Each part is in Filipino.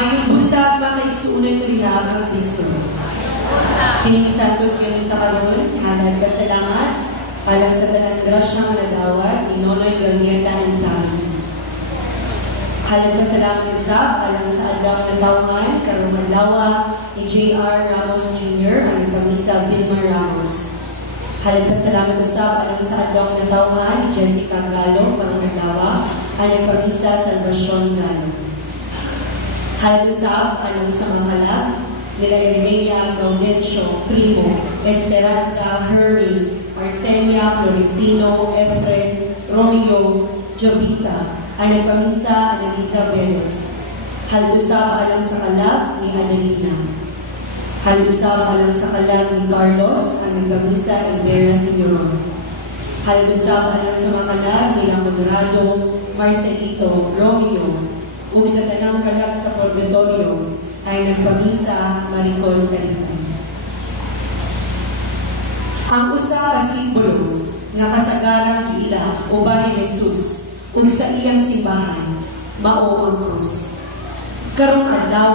Maayong buntag makaigsuunan ko liha kang Kristo. Kining santos ngayon sa karon, halad pasalamat, alang sa talang grasya nga nagawad, ni Nonoy Gabriela and family. Halad pasalamat usap, alang sa adlaw ng taungan, karong adlaw ni J.R. Ramos Jr. ang pamisa Vilma Ramos. Halad pasalamat usap, alang sa adlaw ng taungan ni Jessica Galo, karong adlaw, ang pamisa Salvacion Galo. Halad usap, alang sa mga halap, nila Irenea, Gaudencio, Primo, Esperanza, Hermy, Arsenia, Florentino, Efren, Romeo, Jovita, ang pamisa Analiza Velos. Halad usap, alang sa kalab ni Adelina. Halad usap, alang sa kalab ni Carlos, ang pamisa Elvera Signoron. Halad usap, alang sa mga kalab ni Modorado, Marcelito, Romeo, ug sa tanang kalag sa Purgatorio ay nagpamisa Maricol Taliban. Ang usa ka simbolo nga kasagarang kiila uban ni Jesus ug sa iyang simbahan mao ang krus. Karong adlaw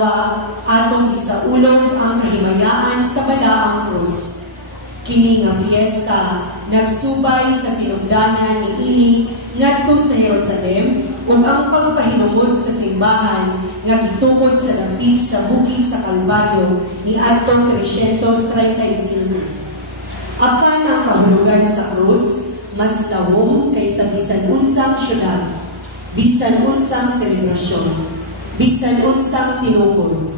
atong gisaulog ang kahimayaan sa balaang krus. Kini nga fiesta nagsubay sa sinugdanan ni Ili ngadto sa Jerusalem ug ang pagpahinungod sa simbahan nga gitukod sa dapit sa bukid sa Kalbaryo ni adtong 335. Apan ang kahulugan sa krus mas lawom kaysa bisan unsang syudad, bisan unsang selebrasyon, bisan unsang tinukod.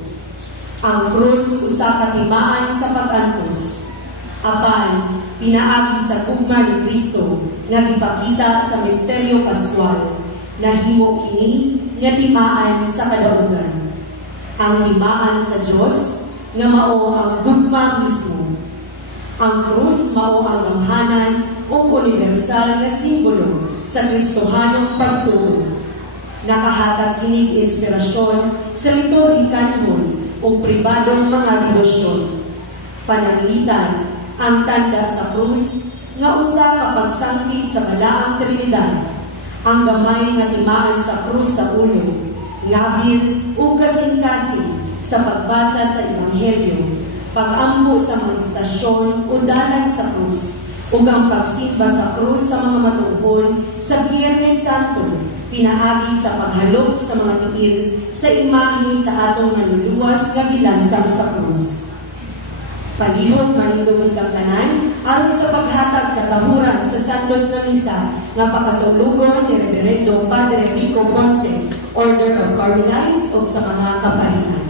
Ang krus usa ka timaan sa pag-antos. Apan pinaagi sa gugma ni Kristo nga gipakita sa misteryo Pascual. Nahimo kini nga timaan sa kadaugan. Ang timaan sa Dios nga mao ang gugma mismo. Ang krus mao ang gamhanan o universal nga simbolo sa Kristohanong pagtuo. Nakahatag kini inspirasyon sa liturhikanhon o pribadong mga debosyon. Pananglitan ang tanda sa krus nga usa ka pagsangkit sa balaang Trinidad. Ang gamay nga timaan sa krus sa ulo, labil o kasing-kasing sa pagbasa sa Ebanghelyo, pag-ambo sa mga istasyon o dalan sa krus, ug ang pagsimba sa krus sa mga matungkol sa Biyernes Santo, pinaagi sa paghalok sa mga tiil sa imahe sa atong manluluwas nga gilansang sa krus. Palihog manindog kitang tanan aron sa paghatag katahuran sa Santos na Misa nga pakasulugon ni Reverendo Padre Pico Ponce, Order of Carmelites o sa mga kapalitan.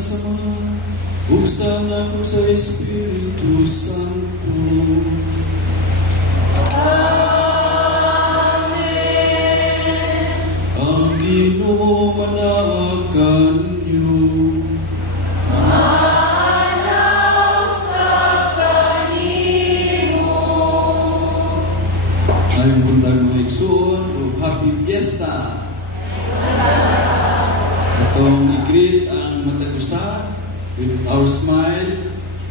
sama ug sama ko sa Espiritu Santo. Ang Ginoo manawag kaninyo. Ngayong buntag mga igsoon ug happy fiesta. Atong i-greet ang matag usa with our smile.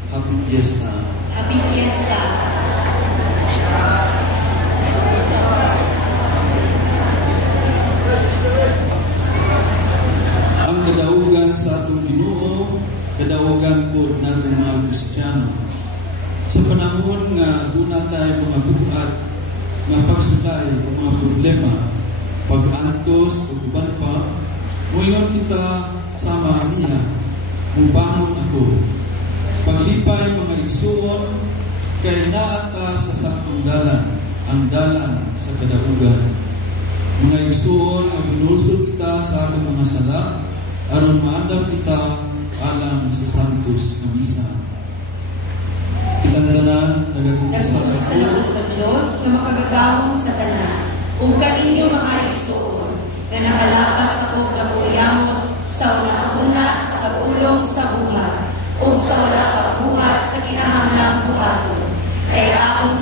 Happy fiesta. Happy Fiesta. Ang kadaugan sa atong Ginoo, kadaugan po natong mga Kristiyano. Sa panahon nga duna tayo mga buhat nga pagsulay o mga problema, pag-antos o uban pa, ngayon kita sama niya, mubangon ako. Paglipay mga igsuon, kay naata sa sakong dalan, ang dalan sa kadaugan. Mga igsuon, magunulsol kita sa atong mga sala, aron maandam kita alang sa Santos na Misa. Kitang tanan, nagagumpisal Nagpapasalamat sa Diyos na makagagawang sa tanan, ug kaninyo mga igsoon, na nakalapas ako na kuyamon sa una-una sa ulong sa buhat, o sa wala pagbuhat sa kinahanglang buhaton. Kay akong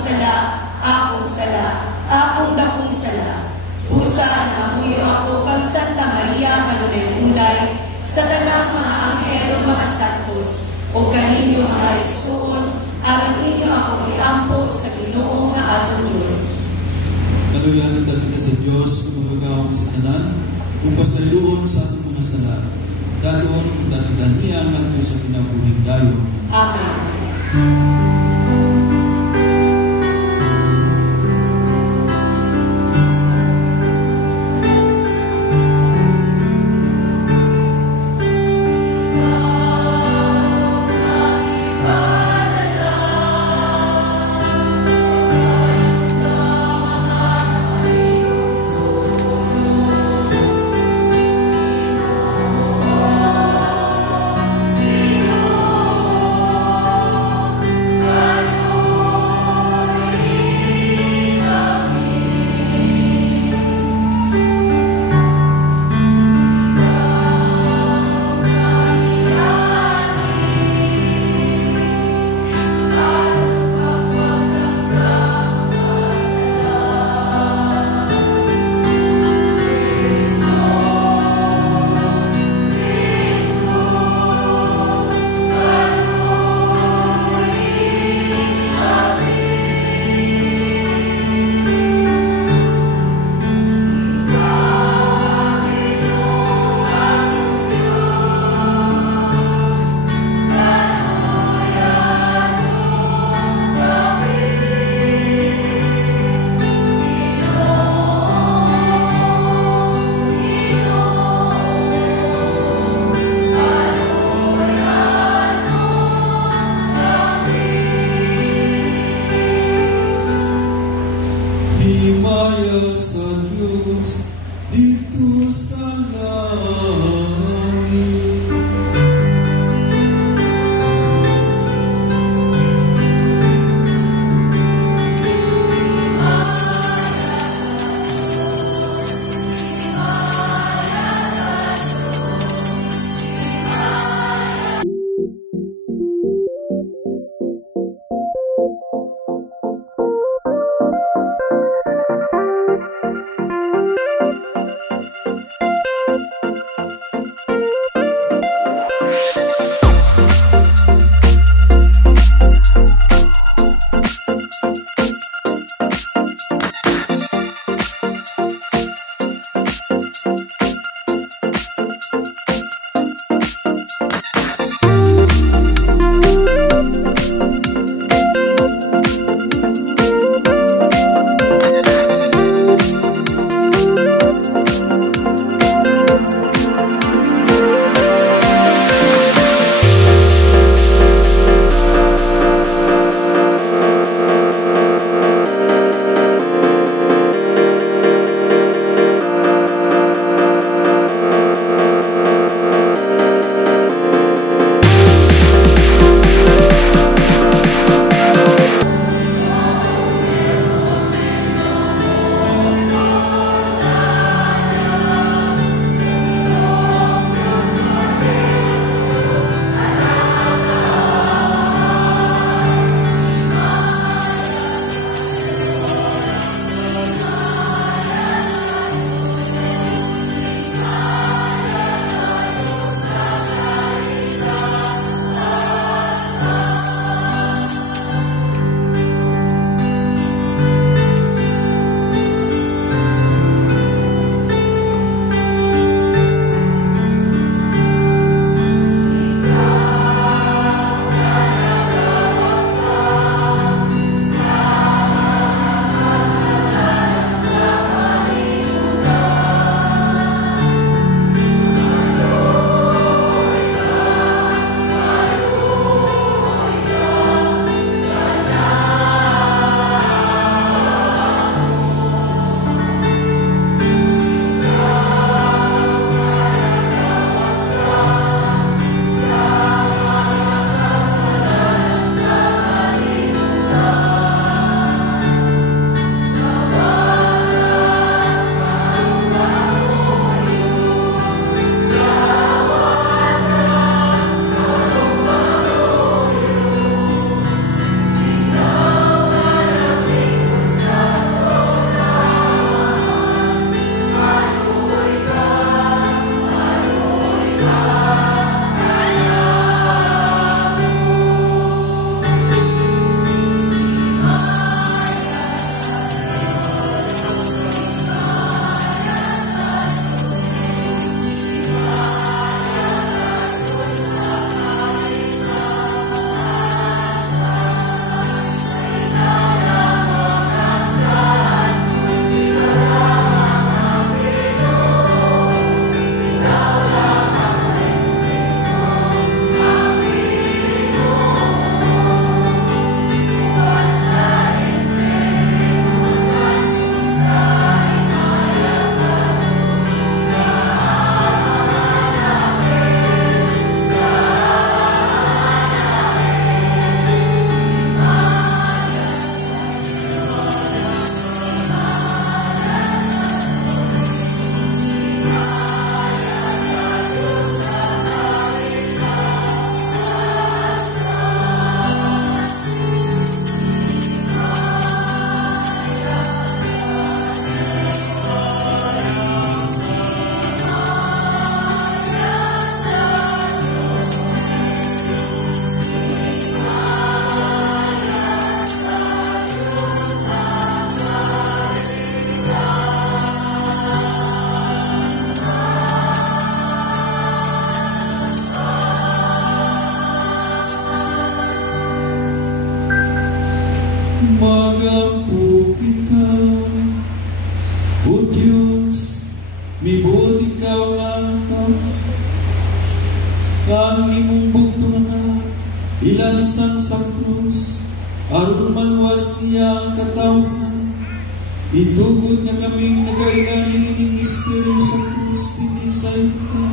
dakong sala. Usa na amuyo ako kang Santa Maria Manunay-ulay, sa tanang mga anghel o mga santos, o kaninyo mga igsoon, aron inyo akong iampo sa Ginoo nga atong Diyos. Kaluyanan kita sa Diyos na magagawang sa tanan, kung pasaluon sa atong mga sala. Dadoon kung takitan niya nganto sa kinabuhing dayon. Amen. Himaya sa Diyos dito sa langit. Itugod na kaming nagailanin ng misteryo sa krus, pinisay ta,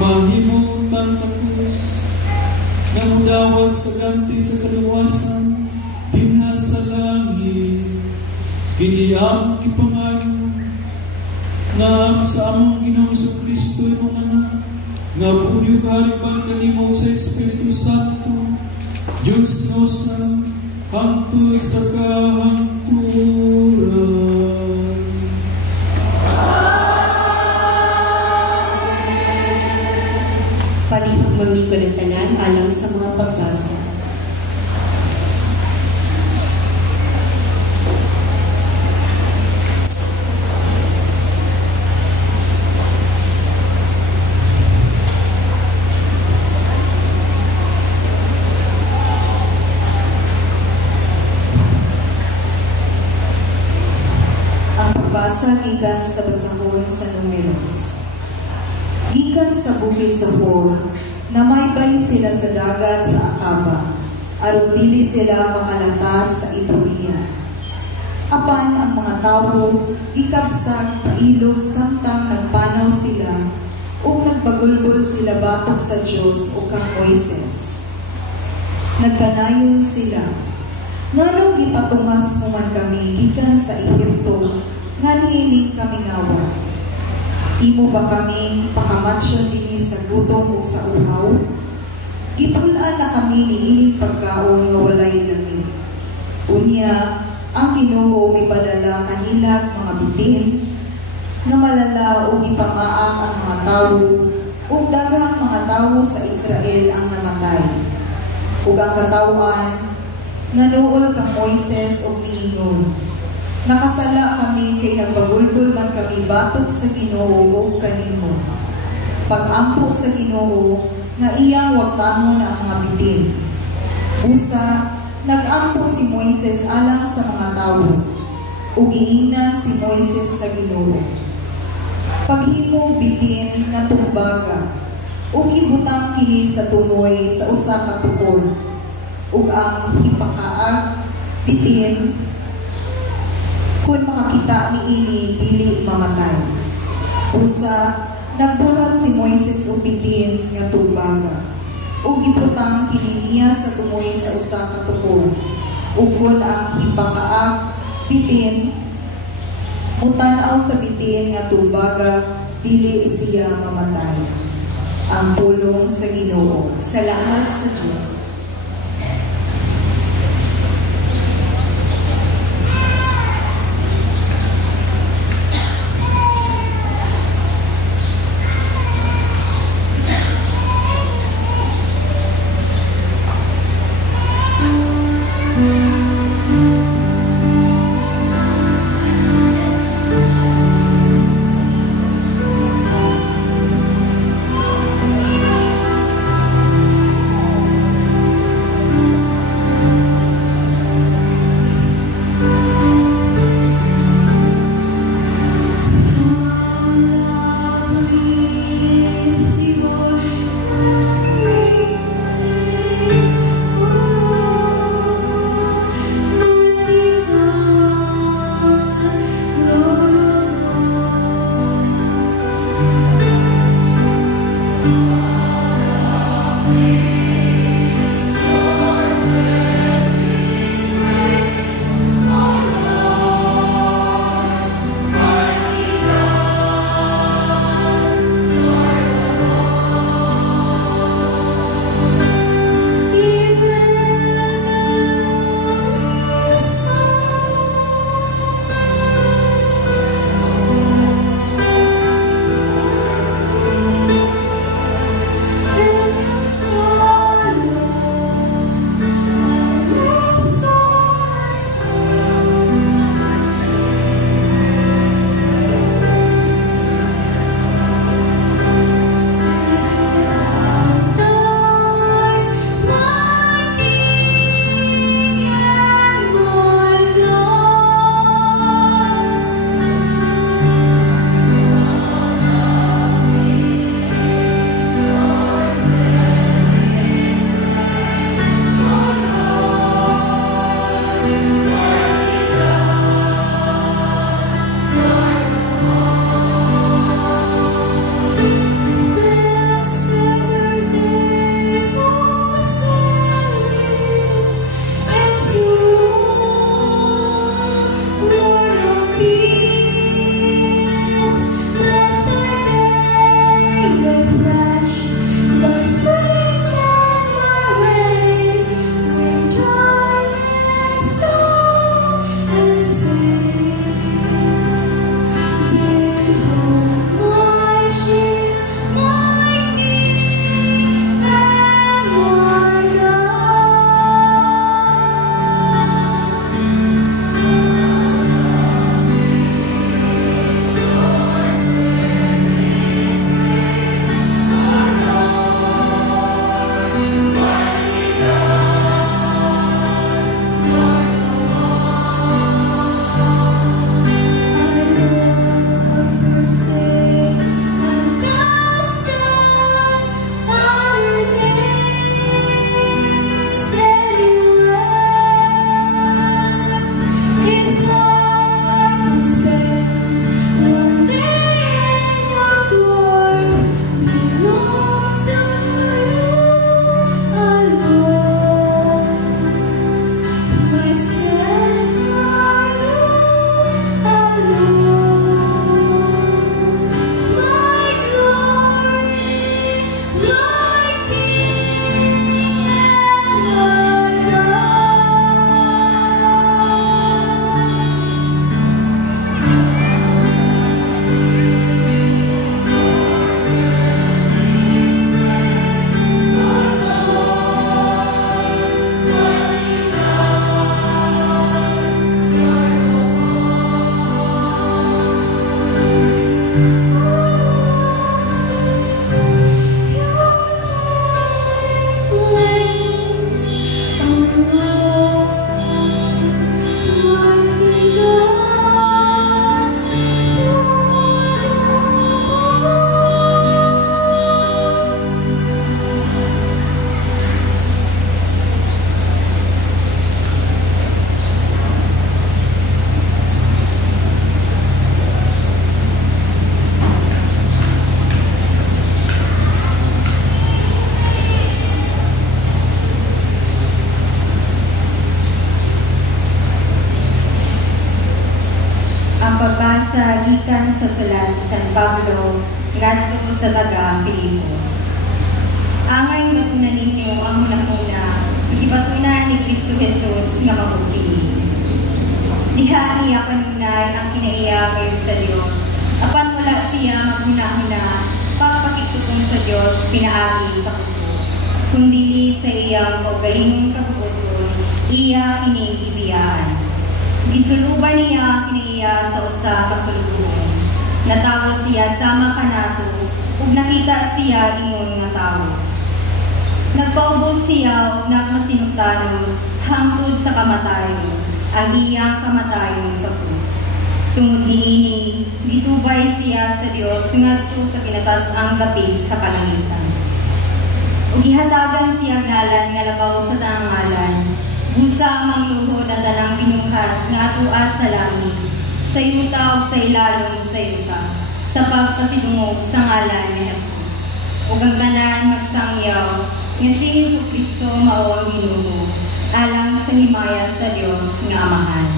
mahimo tantakos, na mudawat sa ganti sa kaluwasan, dinasa langit, kiniamong kipangayo, nga sa among Ginoong Jesucristo imong anak, nga buyo kaharipan kanimo sa Espiritu Santo, Diyos Nosa, hangtod sa kahangturan. Palihog mamikon ng tanan alang sa mga pagbasa. Gikan sa basahon sa Numeros. Gikan sa bukid sa Hor, namaybay sila sa dagat sa Akaba, aron dili sila makalatas sa Ituria. Apan ang mga tao, gikapsag pailog samtang nagpanaw sila, o nagbagulbol sila batok sa Diyos o kang Moises. Nagkanayon sila, nganong gipatungas mo man kami gikan sa Ehipto, nga niinig kami ngawa. Imo ba kami pakamatsyon din sa gutom o sa uhaw? Gipulaan na kami niinig pagkaon nga walay langit. Unya, ang Ginoo may padala kanila mga bitin, nga malala o gipamaak ang mga tawo, o daghang mga tawo sa Israel ang namatay. Ug ang katawan, nga nuol kang Moises o giingon, nakasala kami kay nagbagulbol man kami batok sa Ginoo o kanimo. Pag-ampo sa Ginoo, nga iyang wagtamon ang mga bitin. Busa, nag-ampo si Moises alang sa mga tawo, o giingnan si Moises sa Ginoo. Paghimo bitin nga tumbaga, o ibutang kini sa tuloy sa usa ka tukod, ug ang ipakaag bitin kung makakita ni ini dili mamatay. Usa, nagbuhat si Moises o bitin nga tumbaga, o giputang kini niya sa tumoy sa usa ka tukod, ug kung ang ipakaag bitin mutanaw sa bitin nga tumbaga, dili siya mamatay. Ang pulong sa Ginoo. Salamat sa Diyos. Ang pagbasa gikan sa sulat ni San Pablo ngadto sa taga Filipos. Angay batunan ninyo ang una-una, igibatunan ni Kristo Jesus nga mabuti. Diha niya panunay ang kinaiya kayo sa Dios. Apan wala siya maghuna-huna pagpakitutong sa Dios pinaagi sa puso. Kundi sa iyang kaugalingong kabubuton, iya kining ibiyaan. Gisuluban niya kinaiya sa usa ka sulubong. Natawo siya sama kanato ug nakita siya ingon nga tawo. Nagpaubos siya ug nagmasinugtanon hangtod sa kamatayon, ang iyang kamatayon sa krus. Tungod niini, gitubay siya sa Dios ngadto sa kinatas-ang dapit sa kalangitan. Ug gihatagan siya ngalan nga labaw sa tanang ngalan. Busa mangluhod ang tanang binungkat nga atuas sa langit, sa yuta o sa ilalong sa yuta, sa pagpasidungog sa ngalan ni Jesus. Ug ang tanan magsangyaw, nga si Jesucristo mao ang Ginoo, alang sa himaya sa Dios nga Amahan.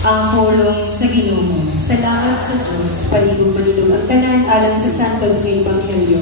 Ang pulong sa Ginoo. Salamat sa Diyos, palibog-palibog ang tanan alang sa santos ng Ebanghelyo.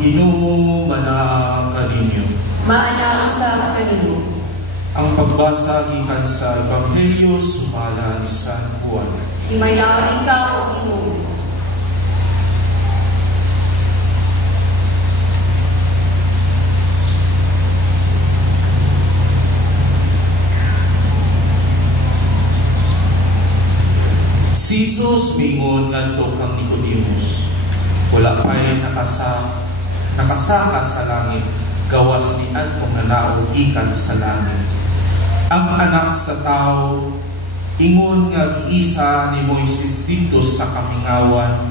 Ginoo manaa kaninyo. Maanaa sa kanino. Ang pagbasa gikan sa Ebanghelyo sumala ni San Juan. Himayaan ikaw, O Ginoo. Si Jesus mingon ngadto kang Nicodemus. Wala pa'y nakasaka sa langit, gawas ni adtong nanao gikan sa langit. Ang anak sa tao, ingon nga giisa ni Moises dito sa kamingawan,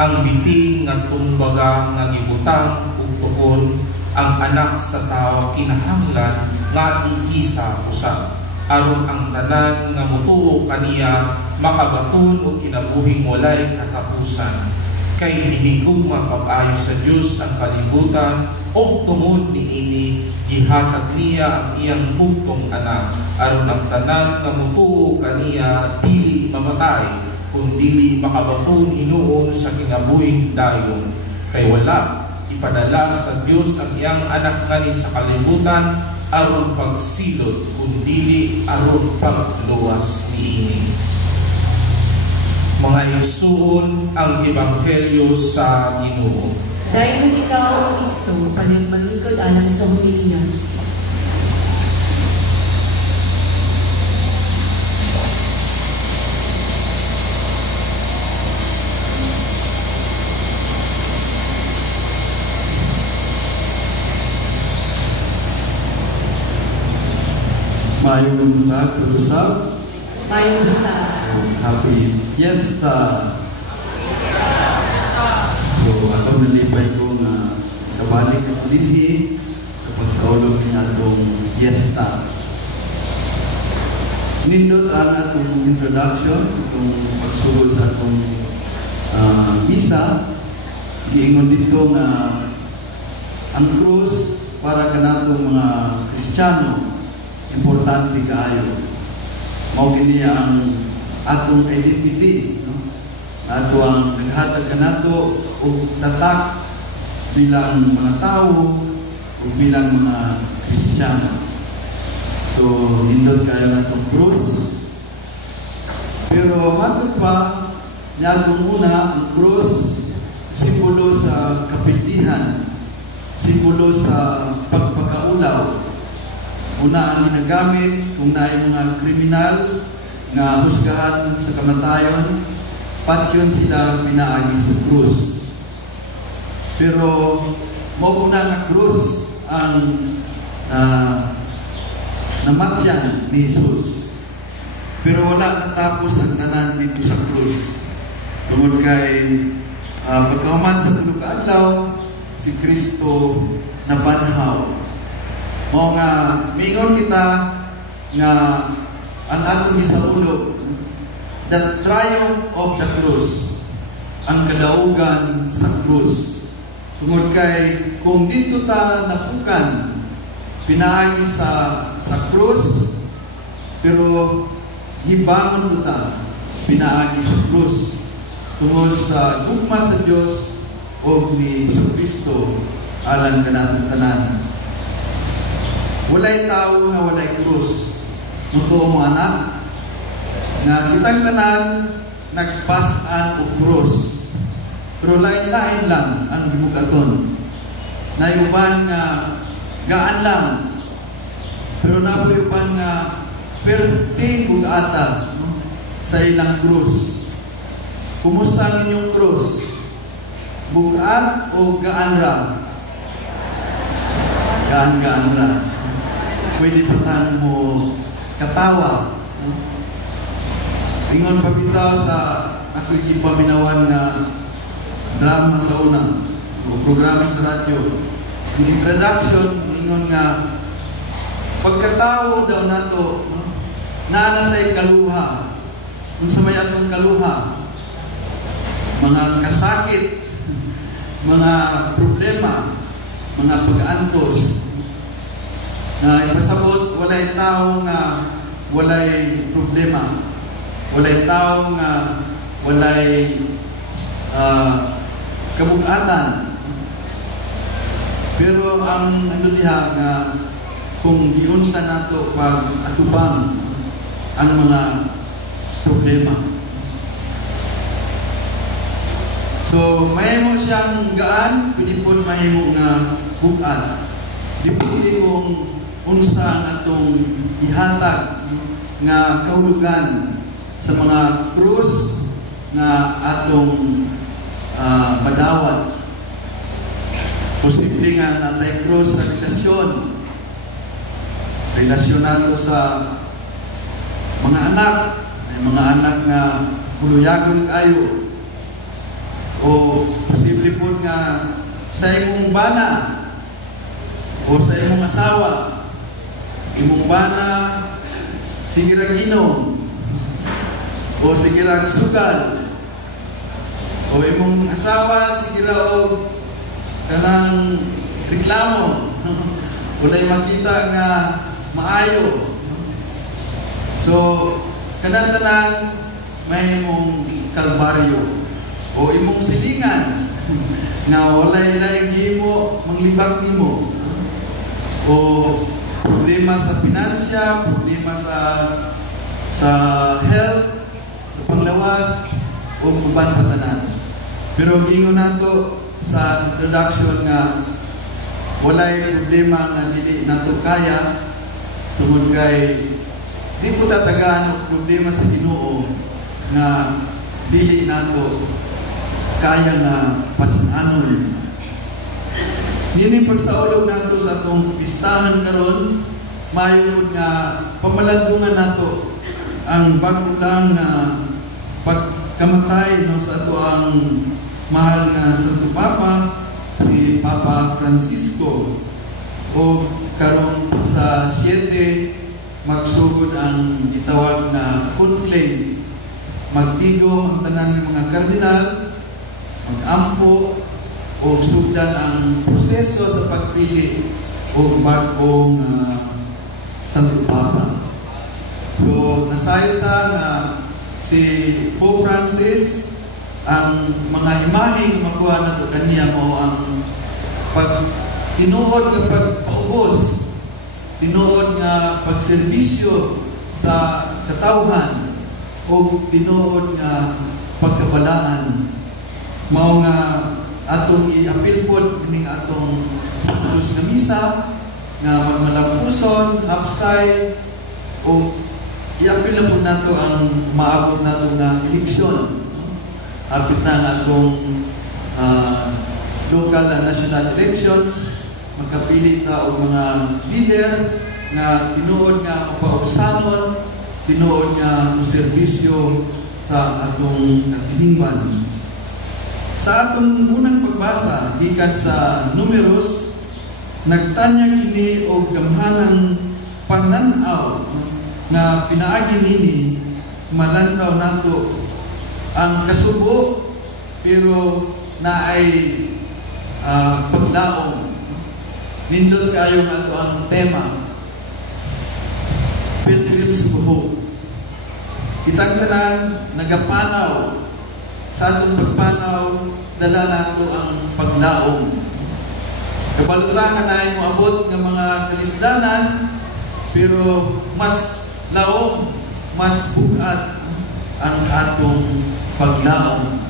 ang biting nga tumbaga nga gibutang ug tukon, ang anak sa tao kinahanglan nga iisa usab, aron ang tanan nga motuo kaniya makabaton og kinabuhing walay katapusan. Kay dihigugma pag-ayo sa Diyos ang kalibutan o tungod ni ini gihatag niya ang iyang bugtong anak aron ang tanan nga motuo kaniya dili mamatay kundi makabaton hinuon sa kinabuhing dayon. Kay wala ipadala sa Diyos ang iyang anak ngani sa kalibutan aron pagsilot kundi aron pagluwas ni ini. Mga igsuon ang Ebanghelyo sa Ginoo. Dahil ikaw, O Kristo, panagmalikod alang sa humilian. Mayong buntag, pag-usap. Mayong buntag. Happy Fiesta! So, ako nalipay ko na kabalik ako dinhi kapag sa ulog niya itong Fiesta. Nindot ang atong introduction, itong pagsugod sa atong misa. Giingon dito na ang krus para kanatong mga Kristiyano, importante kaayo. Mao kini ang atong identity, no? ato ang naghatag kanato og tatak bilang mga tao o bilang mga Kristiyano. So, nindot kayo na itong krus. Pero matod pa, niya muna ang krus, simbolo sa kapildihan, simbolo sa pagpakaulaw. Una ang ginagamit kung naay mga kriminal nga husgahan sa kamatayon, patyon sila pinaagi sa krus. Pero mauna nga krus ang namatyan ni Jesus. Pero wala natapos ang tanan dito sa krus. Tungod kay pagkahuman sa tulog adlaw, si Kristo nabanhaw. O nga, mingon kita nga ang atong gisaulog, the triumph of the cross, ang kadaugan sa krus. Tungod kay kung dito ta napukan pinaagi sa krus, pero hibangon ta pinaagi sa krus tungod sa gugma sa Dios o ni Kristo alang kanatong tanan. Walay tao nga walay krus. Muto mo anak na kitang tanan nagpasan o krus. Pero lain-lain lang ang gibukaton. Nayuban nga gaan lang. Pero napayuban nga perting bugata sa ilang krus. Kumusta ang inyong krus? Bugat o gaan ra? Gaan ra. Pwede pa tayo mo katawa. Ingon pagkitaw sa ako'y ipaminawan na drama sa una o programa sa radyo. Ang introduction, ingon nga pagkatao daw nato naanatay kaluha. Kung sa may atong kaluha, mga kasakit, mga problema, mga pag-antos, na ipasabot, walay tao nga walay problema, walay tao nga walay kabugatan. Pero ang ano diha nga kung giunsa nato pag atubang ang mga problema. So, mahimo siyang gaan, pinipon mahimo nga bugat. Dipili kung unsa ang atong ihatag nga kahulugan sa mga krus na atong padawat. Posible nga natay krus sa relasyon. Relasyon nato sa mga anak. May mga anak nga huluyagon kayo. O posible po nga sa imong bana o sa imong asawa. Imong bana sige ra ginom o sige ra sugal o imong asawa sige ra og kanang reklamo walay makita nga maayo. So kanang tanan may imong kalbaryo o imong silingan nga walay laing himo manglibak nimo o problema sa pinansya, problema sa health, sa panglawas o uban patanan. Pero gingon nato sa introduction nga walay problema nga dili nato kaya tungod kay di po tatagaan og problema sa Ginoo nga dili nato kaya nga pasanon. Yun yung pagsaulog nato sa atong pistahan karon, mayo nga pamalandungan nato ang bago lang na pagkamatay no, sa ato ang mahal na Santo Papa, si Papa Francisco. O karon sa 7, magsugod ang gitawag na conclave. Magtigo ang tanan ng mga kardinal, mag-ampo, o sugdan ang proseso sa pagpili o bagong Santo Papa. So, nasayta na si Pope Francis ang mga imaheng makuha na ito kaniya mo ang tinuod nga pagpaubos, tinuod nga pagserbisyo sa katawhan, o tinuod nga pagkabalaan. Mao nga atong i-apil po kining atong Santos nga misa nga magmalampuson, hapsay, o i-apil na po nato ang maabot nato nga eleksyon. Apit na nga atong local and national elections, magkapilit na o mga leader nga tinuod nga mapausamon, tinuod nga servisyo sa atong katilingban. Sa atong unang pagbasa gikan sa Numeros, nagtanya kini og gamhanang pananaw nga pinaagi nini malantaw nato ang kasubo, pero naay paglaom. Nindot kayo nga ito ang tema, Pilgrim's Buho. Kitang tanan nagapanaw, sa atong pagpanaw, dala nato ang paglaom. Kabalurangan na ay moabot ng mga kalisdanan, pero mas laom, mas bukat ang atong paglaom.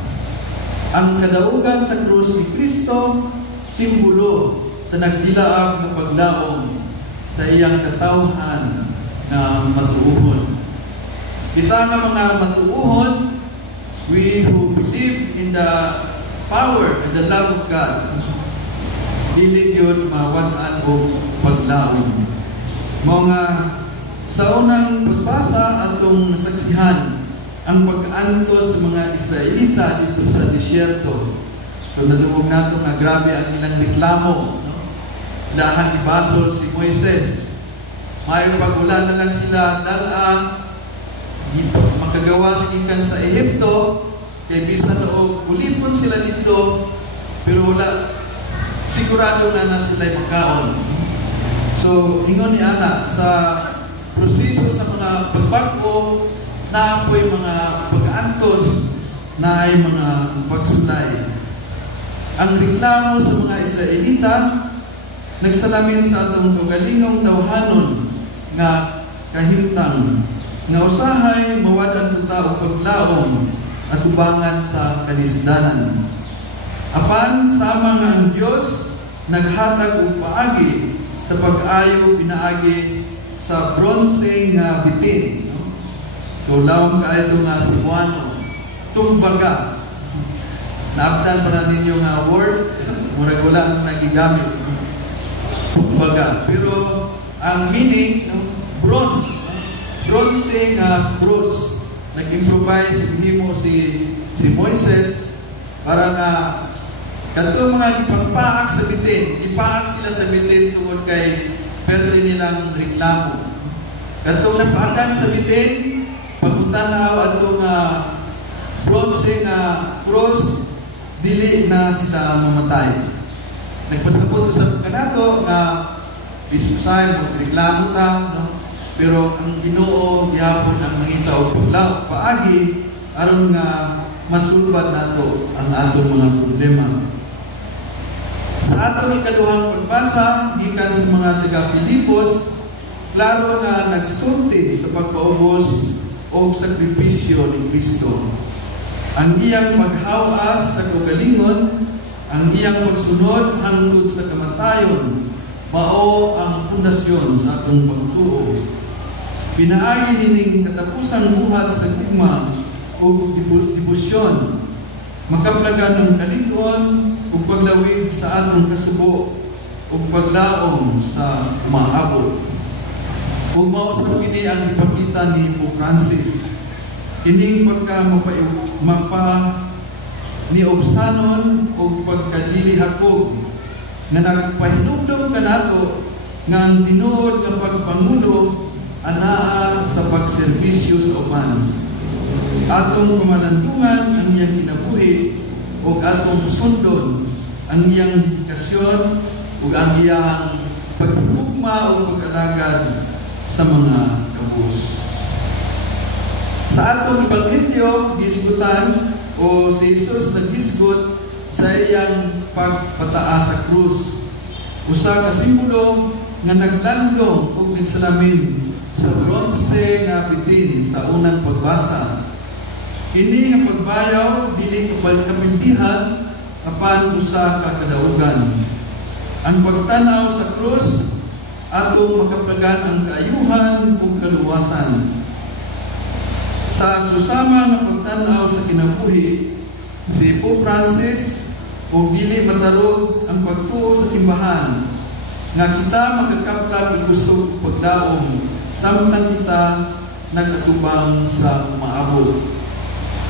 Ang kadaugan sa krus ni Kristo, simbolo sa nagdilaag ng paglaom sa iyang katawhan na matuuhon. Kita nga mga matuuhon, we who believe in the power and the love of God, dili yun mawatan o paglaom. Mga sa unang pagbasa atong nasaksihan ang pag-antos sa mga Israelita dito sa disyerto. So nadungog nato nga grabe ang ilang reklamo, no? Dahan ibasol si Moises. May pag-ulan na lang sila dalaan, makagawas ikan sa Ehipto, kay bisan o ulipon sila dito, pero wala, sigurado na sila pagkaon. So, ingon ni Ana, sa proseso sa mga pagbago, na apoy mga pag-antos, na ay mga pagsulay. Ang reklamo sa mga Israelita, nagsalamin sa atong kagalingong tawhanon nga kahimtang, nga usahay mawadan tuta o paglaom at ubangan sa kalisdanan. Apan, sama nga ang Diyos, naghatag o paagi sa pag-ayo pinaagi sa bronze nga bitin. So, lawang ka ito nga si Juano, tumbaga. Naabdan pa na ninyo nga word, murag wala ang nagigamit. Tumbaga. Pero, ang meaning, bronze. Bronze nga cross. Nag-improvise, himo si Moises, para nga, kanto mga ipagpaak sa bitin. Ipaak sila sa bitin tungkol kay pwede nilang reklamo. Kanto nagpaakan sa bitin, pagutanaw at itong bronze nga cross, dili na sila mamatay. Nagpasabot sa kanato nga bisusay, magreklamo ta, no? Pero ang Ginoo gihapon ang mangita o paagi aron nga masulbad nato ang atong mga problema. Sa atong ikaduhang pagbasa gikan sa mga taga-Filipos, klaro nga nagsulti sa pagpaubos o sakripisyo ni Kristo. Ang iyang paghawas sa kagalingon, ang iyang pagsunod hangtod sa kamatayon, mao ang pundasyon sa atong pagtuo. Pinaagi nining katapusang buhat sa gugma o dibusyon, makaplagan ng kalingon o paglawig sa atong kasubo o paglaom sa umaabot. Kung mao sa kini ang ipakita ni Pope Francis, kining pagka niobsanon o pagkadili hakog na nagpahinumdum kanato nga ang tinuod nga pagpangulo anaa sa pagserbisyo sa uman. Atong pamalandungan ang iyang kinabuhi o atong sundon ang iyang dedikasyon o ang iyang pagpugma o pag-alagad sa mga kabus. Sa atong Ebanghelyo, gisgutan o o si Jesus naghisgot sa iyang pagpataas sa krus. Usa ka simbolo nga naglandong ug nagsalamin sa bronze nga bitin sa unang pagbasa. Kini nga pagbayaw dili kapindihan apan usa ka kadaugan. Ang pagtanaw sa krus atong makaplagan ang kaayuhan ug kaluwasan. Sa susama nga pagtanaw sa kinabuhi, si Pope Francis o dili matarog ang pagtuo sa simbahan nga kita magkakaplag igusog pagdaong samtang kita nagatubang sa maabot.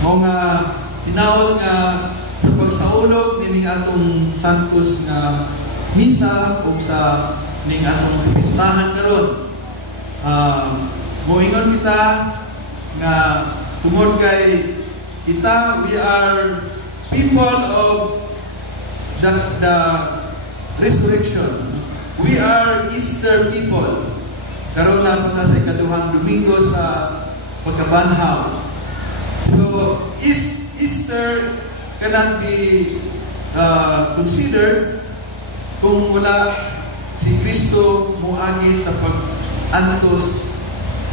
Mao nga tinaod nga sa pagsaulog nining atong Santos nga misa o sa ning atong pistahan karon. Moingon kita nga tungod kay kita, we are people of the resurrection. We are Easter people. Karon na punta sa ikaduhang Domingo sa pagkabanhaw. So, Easter cannot be considered kung wala si Kristo muagi sa pag-antos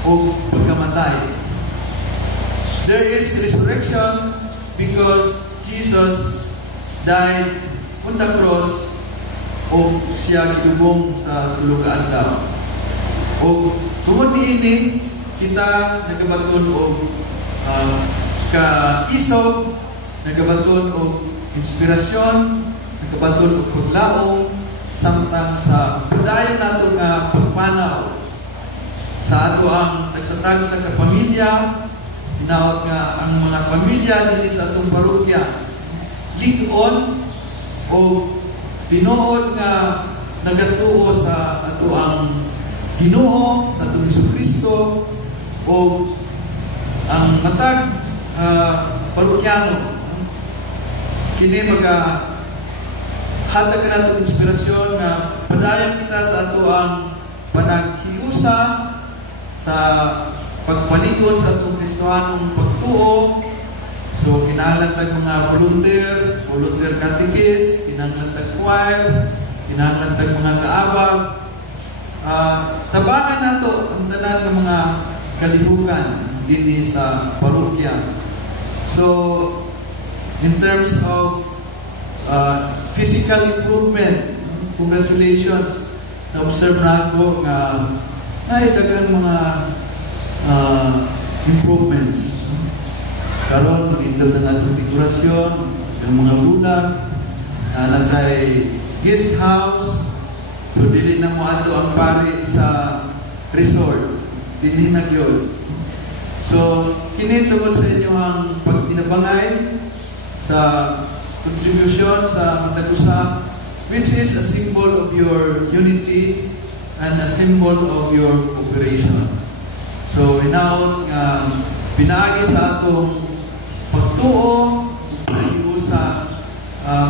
o pagkamatay. There is resurrection because Jesus died on the cross o siya gidubong sa tulo ka adlaw. O tungod niini kita nagabaton og kaisog, nagabaton og inspirasyon, nagabaton og paglaom samtang sa padayon nato nga pagpanaw sa ato ang nagsatag sa kapamilya. Tinawag nga ang mga pamilya dili sa atong parokya lig-on o tinuod nga nagatuo sa ato ang Ginoo, sa atong Jesucristo o ang matag parokyano. Kini hatag ka nato inspirasyon nga padayon kita sa ato ang panaghiusa sa pagpalikod sa atong Kristohanong pagtuo. So, kinahanglan mga volunteer catechist, kinahanglan choir, kinahanglan mga kaabag. Tabangan nato ang tanan ng mga kalibugan din sa parokya. So, in terms of physical improvement, congratulations. Na-observe na ako nga dagang mga improvements. Karon magindog ng atong dekorasyon, ng mga bulag, natay guest house. So dili na mo ato ang pari sa resort. Dili na gyud. So kini tungod sa inyo ang pagtinabangay sa contribution sa Matag Usa, which is a symbol of your unity and a symbol of your cooperation. So, hinaot nga pinaagi sa atong pagtuo, sa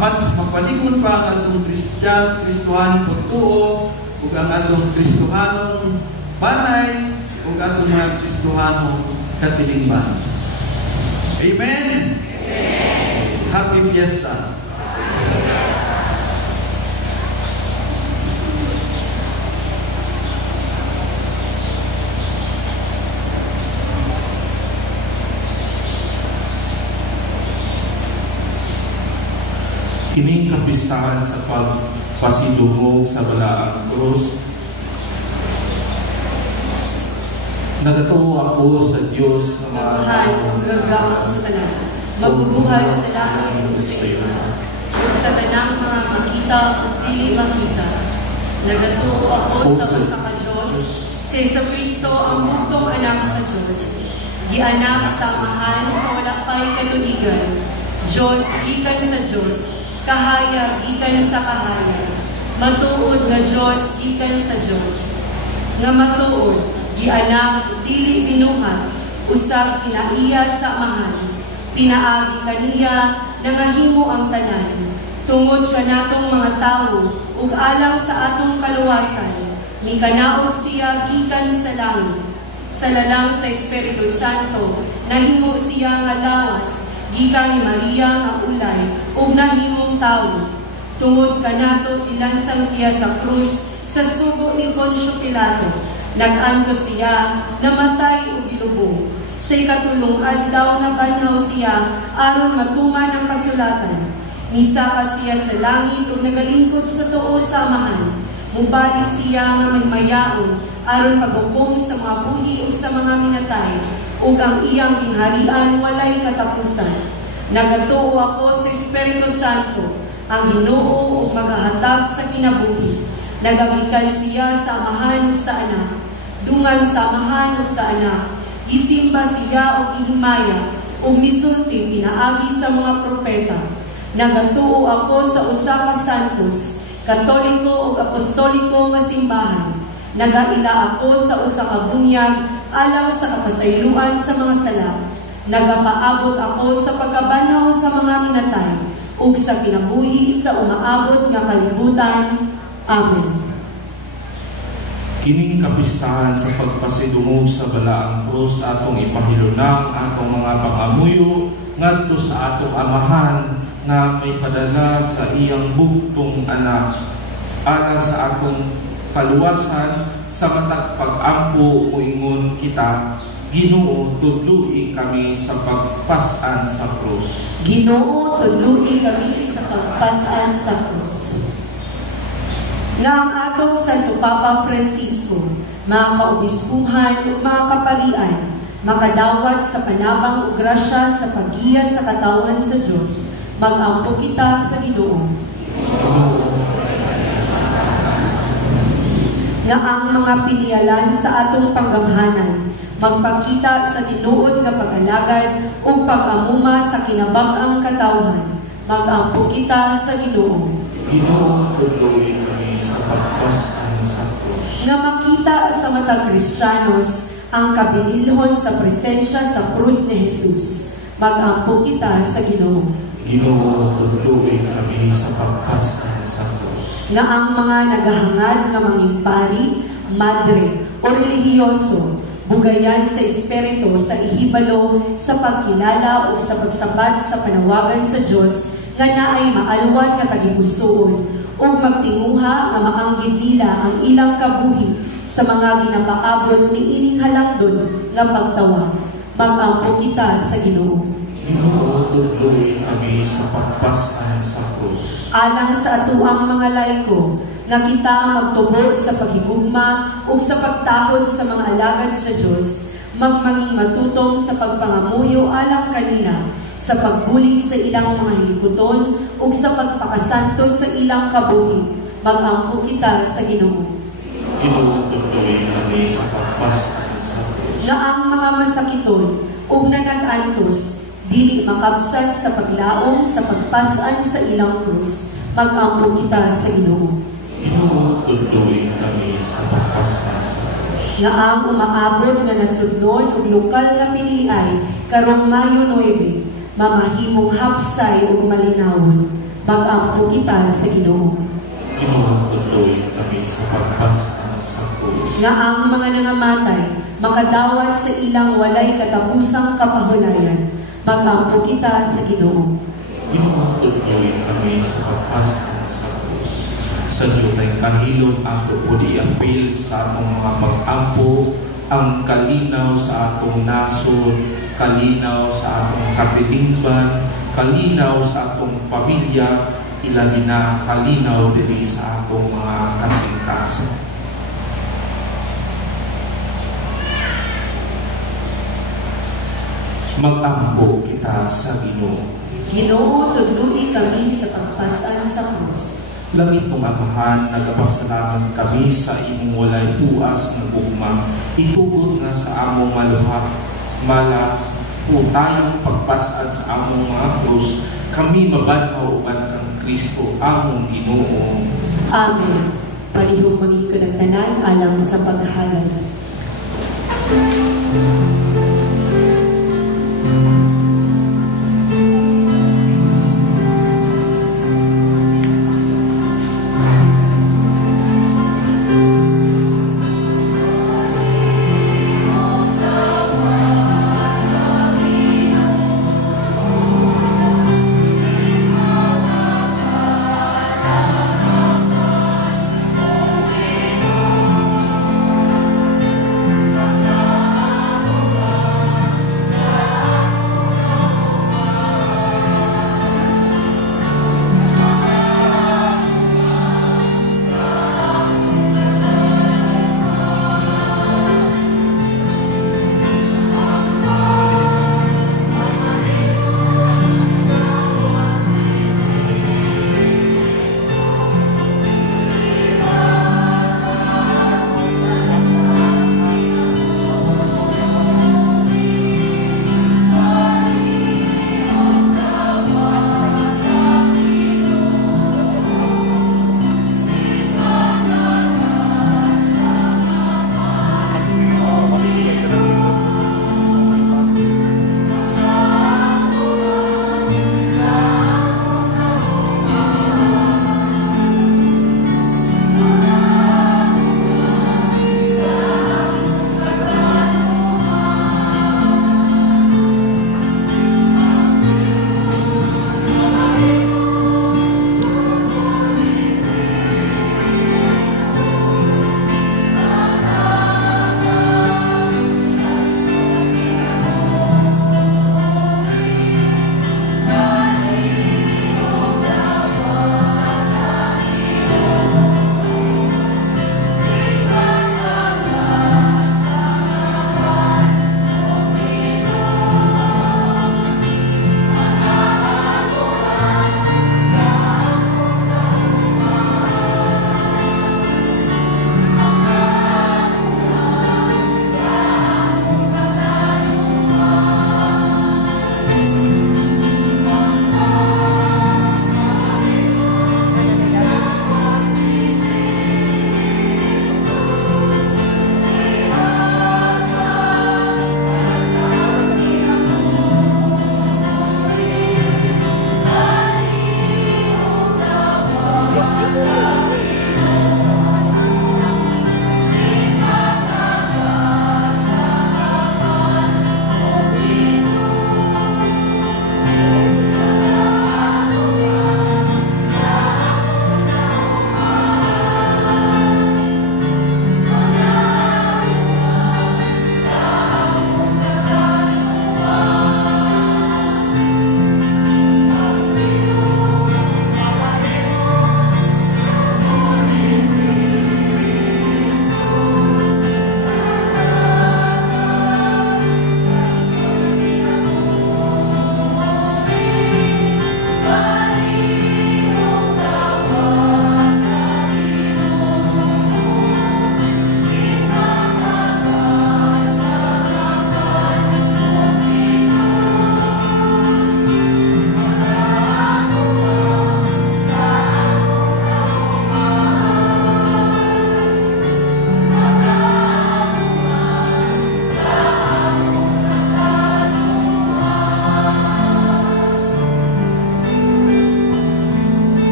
mas mapalingon pa ang atong Kristohanong pagtuo ug ang atong Kristohanong banay ug atong mga Kristohanong katilingban. Amen? Amen. Happy Fiesta! Kining kapistahan sa pagpasidugog sa balaang krus. Nagatuo ako sa Diyos na mahal ang gagawin sa tanan. Magbubuhay sa langit sa iyo. Kung sa tanang mga makita o dili makita. Nagatuo ako sa usa ka Diyos. Si Jesucristo ang buktong anak sa Diyos. Gianak sa amahan sa wala pay kaluigan. Diyos gikan sa Diyos. Kahayag gikan sa kahayag. Matuod nga Diyos gikan sa Diyos. Nga matuod, gianak dili binuhat, usab kinaiya sa amahan. Pinaagi kaniya nangahimo ang tanan. Tungod kanatong mga tawo ug alang sa atong kaluwasan, mikanaog siya gikan sa langit. Sa lalang sa Espiritu Santo, nahimo siya nga lawas, gikan ni Maria nga ulay ug nahimong tawo. Tungod kanato ilansang siya sa krus sa sugo ni Poncio Pilato. Nag-anto siya, namatay ug gilubong. Sa ikatulong adlaw na banhaw siya aron matuman ang kasulatan. Nisaka siya sa langit ug nagalingkod sa tuo sa Amahan. Mubalik siya nga may mayaon aron paghukom sa mga buhi ug sa mga minatay, ug ang iyang gingharian walay katapusan. Nagatuo ako sa Espiritu Santo, ang Ginoo ug magahatag sa kinabuhi. Nagagikan siya sa Amahan ug sa Anak, dungan sa Amahan ug sa Anak. Gisimba siya ug gihimaya ug misulti pinaagi sa mga propeta. Nagatuo ako sa usa ka santos, Katoliko ug Apostoliko nga simbahan. Nagaila ako sa usa ka bunyag alang sa kapasayloan sa mga sala. Nagapaabot ako sa pagkabanaw sa mga minatay ug sa kinabuhi sa umaabot nga kalibutan. Amen. Kining kapistahan sa pagpasidungog sa balaang krus atong ipahilunang atong mga pangamuyo ngadto sa atong Amahan nga may padala sa iyang bugtong anak alang sa atong kaluwasan sa matag pag-ampo moingon kita. Ginoo, tudloi kami sa pagpasan sa krus. Ginoo, tudloi kami sa pagpasan sa krus. Nga ang atong Santo Papa Francisco, mga kaobispuhan ug mga kaparian, makadawat sa panabang ug grasya sa paggiya sa katawhan sa Dios, mag-ampo kita sa Ginoo. Nga ang mga pinialan sa atong panggamhanan, magpakita sa tinuod nga pag-alagad ug pag-amuma sa kinabag-ang katawhan, mag-ampo kita sa Ginoo. Ginoo, tudloi kami sa pagpasan sa krus. Nga makita sa matag Kristiyanos ang kabililhon sa presensya sa krus ni Jesus, mag-ampo kita sa Ginoo. Ginoo, tudloi kami sa pagpasan sa krus. Nga ang mga naghahangad nga manging pari, madre, o relihiyoso, bugayan sa espiritu sa ihibalo sa pagkilala o sa pagsabat sa panawagan sa Dios nga naay maalwan nga tagipusoon o magtinguha nga maanggid nila ang ilang kabuhi sa mga ginapaabot ni ining halangdon nga pagtawag. Mag-ampo kita sa Ginoo. Ginoo, tudloi kami sa pagpasan sa krus. Alang sa atuang mga laiko, nga kita magtubo sa paghigugma o sa pagtahod sa mga alagad sa Diyos, magmanging matutong sa pagpangamuyo alang kanila, sa pagbulig sa ilang mga hilikuton o sa pagpakasanto sa ilang kabuhi. Mag-ampo kita sa Ginoo. Ginoo, tudloi kami sa pagpasan sa krus. Na ang mga masakiton o nanag-antos, dili makabsat sa paglaom sa pagpasan sa ilang krus, mag-ampo kita sa Ginoo. Ginoo, tudloi kami sa pagpasan sa krus. Nga ang umaabot nga nasudnon ug lokal nga piliay karong Mayo 9, mamahimong hapsay ug malinawon, mag-ampo kita sa Ginoo. Ginoo, tudloi kami sa pagpasan sa krus. Nga ang mga nangamatay makadawat sa ilang walay katapusang kapahulayan, mag-ampo kita sa Ginoo. Ginoo, tudloi kami sa pagpasan sa krus. Sa Diyutay kahilom ato po di-apil sa atong mga pag-ampo, ang kalinaw sa atong nasod, kalinaw sa atong kapitingban, kalinaw sa atong pamilya, ilagi na kalinaw diri sa atong mga kasingkasan. Mag-ampo kita sa Ginoo. Ginoo, tudloi kami sa pagpasan sa krus. Langit ng Amahan, nagapasalamat kami sa imong walay puas ng gugma. Itugod nga sa among maluhat, mala po tayong pagpasan sa among mga krus, kami mabanhaw uban kang Kristo, among Ginoo. Amen. Palihog maging ng tanan alang sa paghalad.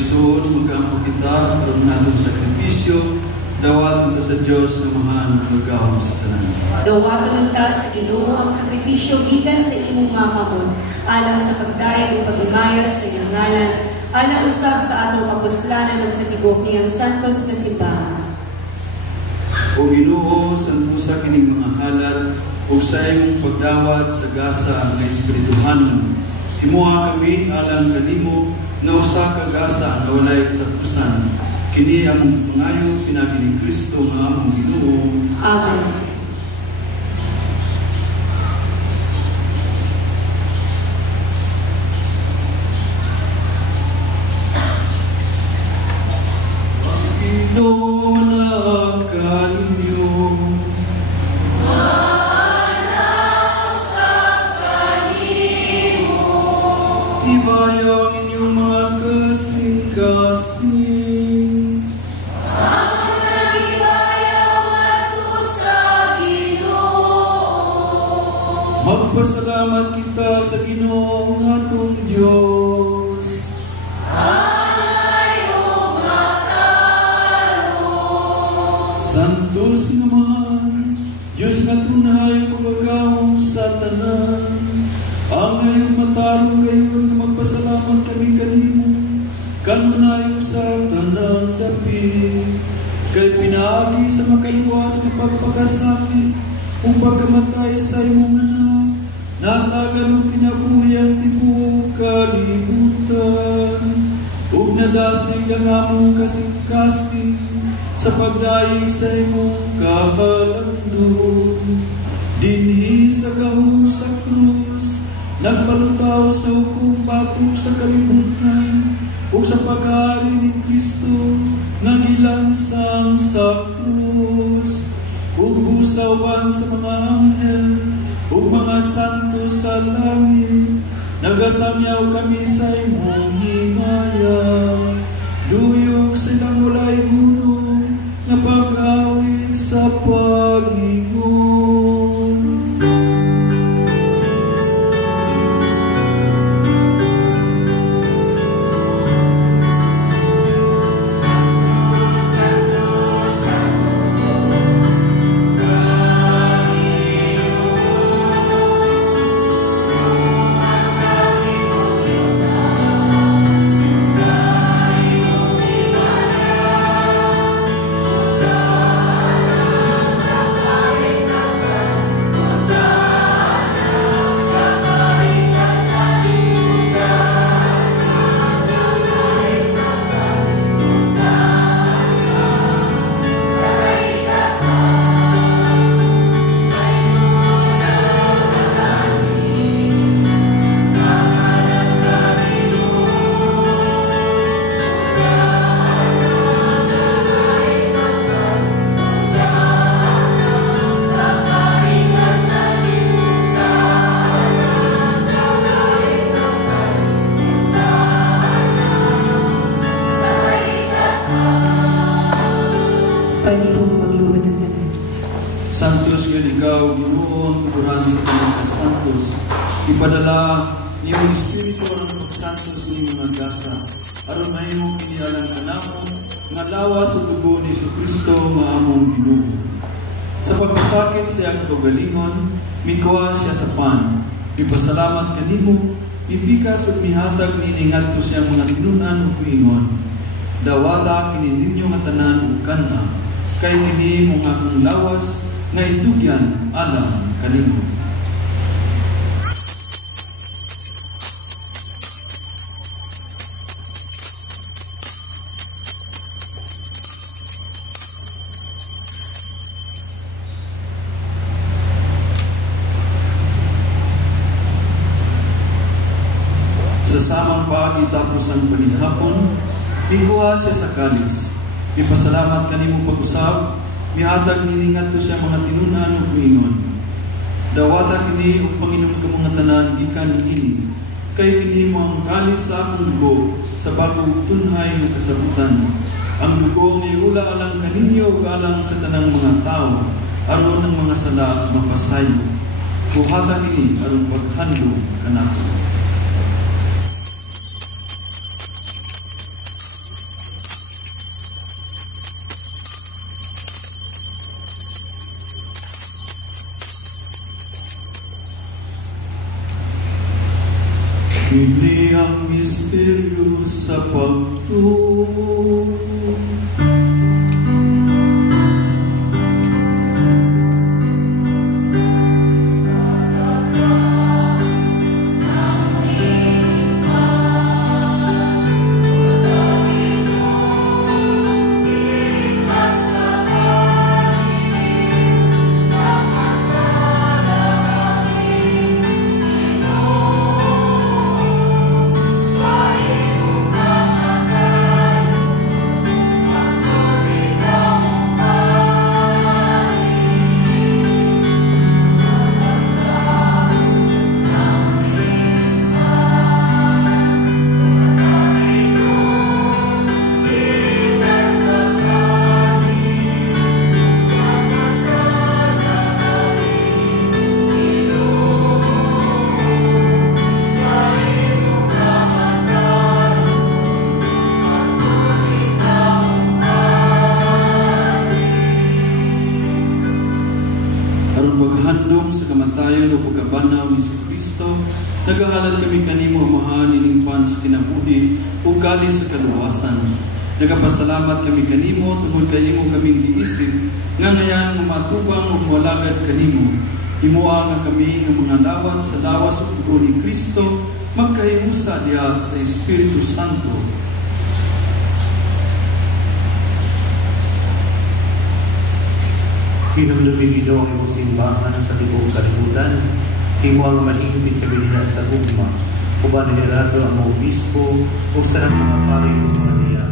igsoon mag-ampo kita aron natong sakripisyo dawaton ta sa Dios nga mahal magagawom sa tanan. Dawaton ta sa Ginoo ang sakripisyo gikan sa imong mga kamot alang sa pagdayeg ug paghimaya sa iyang ngalan alang usab sa atong kapuslanan ug sa tibok niyang santos nga simbahan. O Ginoo, santusa kining mga halal ug sa imong pagdawat sa gasa nga espirituhanon. Himuha kami alang kanimo nga usa ka gasa nga walay katapusan. Kini among pangayo pinagi ni Kristo nga among Ginoo. Amen. Ginoo na kaninyo. Ibayang inyong mga kasing-kasing. Magpasalamat kita sa Ginoo nga atong Diyos. Santos naman, Diyos nga tunay magagawom sa tanan. Ang ngayong matarong gayon na magpasalamat kami kanimo, kanunayong sa tanang dapi. Kay pinaagi sa makaluwas na pagpakasakit, kung pagkamatay sa imong anak, natagan o kinabuhi ang tibuok kalibutan. Ug nadasig ang among kasing-kasing sa pagdaig sa imong kahalagdon. Dinhi sa gahom sa krus, nagbalutaw sa hukom batok sa kalibutan, ug sa pag-aari ni Kristo, nagilansang sa krus. Ug busawan sa mga anghel, ug mga santo sa langit, nagasamyaw kami sa imong himaya. Duyok silang walay hunong, nga pag-awit sa Panginoon. Santos nga ikaw, Ginoo, ang tuburan sa kanang santos. Ipadala ni mong Espiritu ang pagsantos ni mga gasa. Aron mahimo kini alang kanamo nga lawas sa dugo ni Kristo nga among Ginoo. Sa pagpasakit sa iyang kaugalingon, mikuha siya sa pan. Ipasalamat kanimo, ipikas at mihatag ni ngadto siyang mga tinunan ug ingon. Dawata kini ninyo nga tanan ug kana, kay kini mong akong lawas nga itugyan alang kanimo. Sa samang paagi tapos ang panihapon, ikuha siya sa kalis. Ipasalamat kanimo pag-usab, mihatag niningat to siya mga tinunan ug ingon. Dawata kini ug panginom ka mga tanan gikan ini. Kay kini mo ang kalis sa akong dugo sa bagong tunhay nga kasabutan. Ang dugo ni ula alang kaninyo ug alang sa tanang mga tao aron ang mga sala mapasayo. Buhata kini aron paghandog kanako. misteryo sa pagtuo. Paghandom sa kamatayon o pagkabanaw ni Kristo, nagahalad kami kanimo amahan iningpan sa kinabuhi o gali sa kaluwasan. Nagapasalamat kami kanimo tungod kay imo kaming giisip nga ngayan matubang o walagad kanimo. Himuha nga kami ng mga lawat sa lawas o tugon ni Kristo magkahiusa diha sa Espiritu Santo. Hinamduming ilo ang imong simbahan sa tibok kalibutan. Imo ang malingkit kami nila sa gugma. Uban ni Gerardo ang mga obispo o sa mga pari ng mga niya.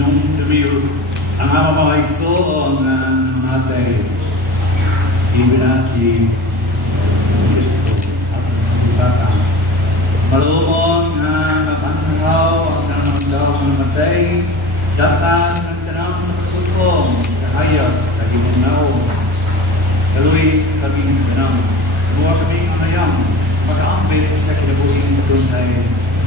Nung tumiyo ang mga igsoon na namatay, ibina si Francisco at sa Butata. Malumon na napanhaw ang nanamdaw ng namatay, datas nagtanong sa kasutong, kahayag sa ginanaw. Kaluwi kaming tanong, buwa kaming anayang, makaambit sa kinabuhing tunay.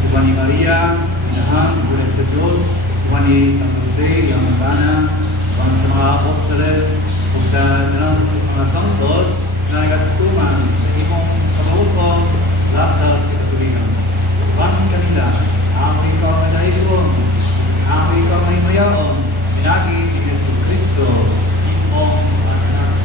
Uban ni Maria, inahan, buwan sa Diyos, uban ni San Jose, yung matana, uban sa mga apostoles, o sa tanong mga santos, na nagatutuman sa imong kamaupo, latas sa katulingan. Bang kanila, amoy ikaw ay lahigon, amoy ikaw ay mayaon, pinagi ni Jesus Kristo, imong anak.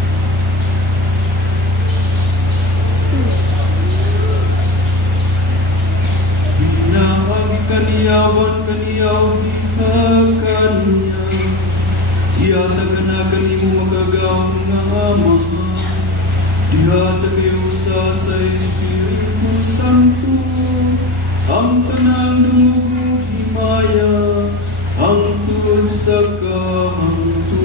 Binawag kaniyawan kaniyaw ka kanya, iyatag na kanimo magagaw nga ama, diha sa kayusa sa Espiritu Santo. Ang tanang dumugog himaya, ang tuwag sa kahangturan.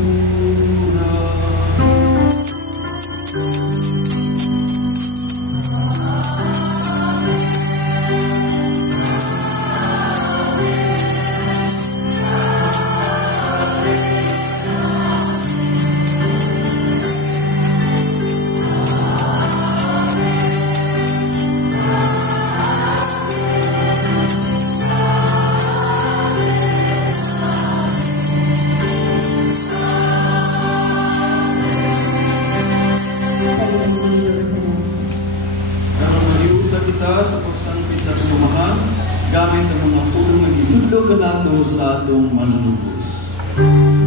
Sa pagsangkit sa atong pamahan, gamit ang mga pulong na gitudlo ka nato sa atong manunubos. Amen.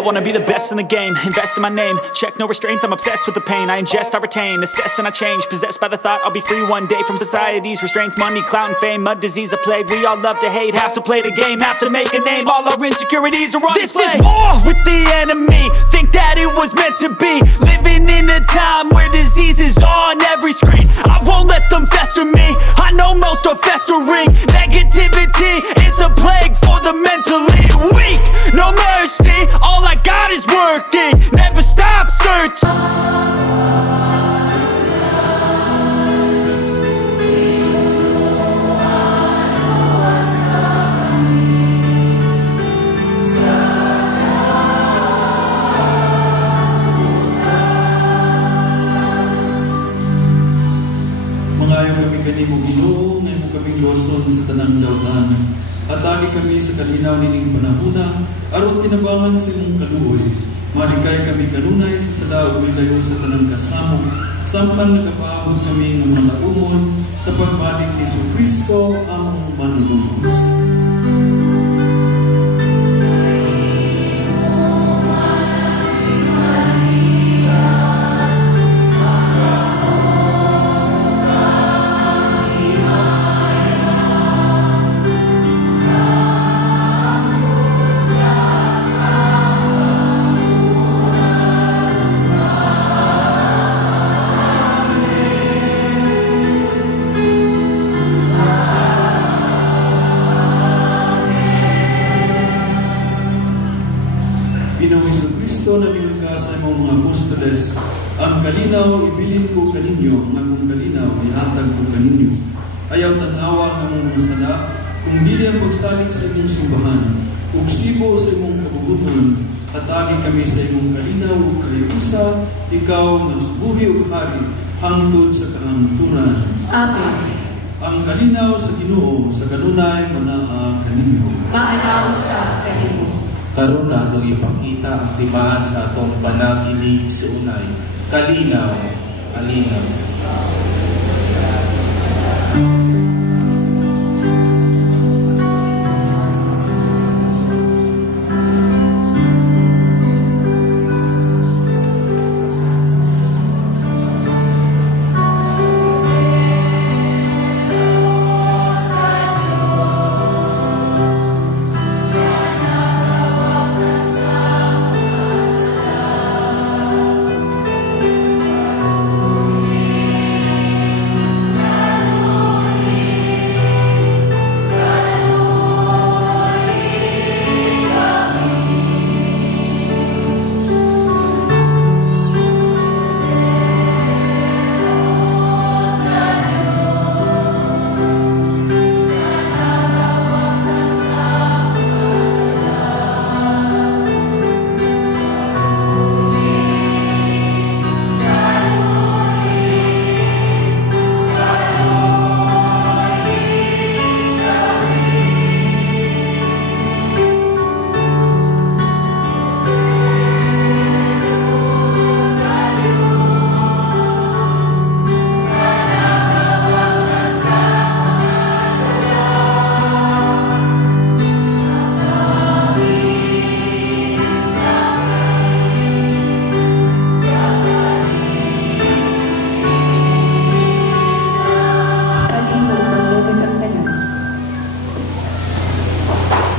I wanna be the best in the game, invest in my name, check no restraints, I'm obsessed with the pain. I ingest, I retain, assess and I change, possessed by the thought I'll be free one day from society's restraints. Money, clout and fame, mud, disease, a plague. We all love to hate, have to play the game, have to make a name. All our insecurities are on display. This is war with the enemy, think that it was meant to be. Living in a time where disease is on every screen. I won't let them fester me, I know most are festering. Negativity is a plague for the mentally weak. No mercy, all I got is working, never stop searching. Kanimo Ginoo, ngayon mo kaming losong sa tanang dautan. Atagi kami sa kalinaw nining panahuna, aron tinabangan sa imong kaluoy. Malikay kami kanunay sa sala ug milayo sa tanang kasamo, samtang nakapaabot kami ng mga laumon sa pagbalik ni Jesucristo ang manunubos. Ang kalinaw ibilin ko kaninyo, nga kung kalinaw ihatag ko kaninyo. Ayaw tanawa ng mga sala, kung dili ang pagsalig sa imong simbahan, ug sibo sa imong kabubuton, atagi kami sa imong kalinaw ug kahiusa, ikaw nga buhi ug hari, hangtod sa kahangturan. Amen. Ang kalinaw sa Ginoo sa kanunay manaa kaninyo. Maanaw sa kanimo. Karon na atong ipakita ang timaan sa atong panagilig sa unay. Kalinaw, alinaw.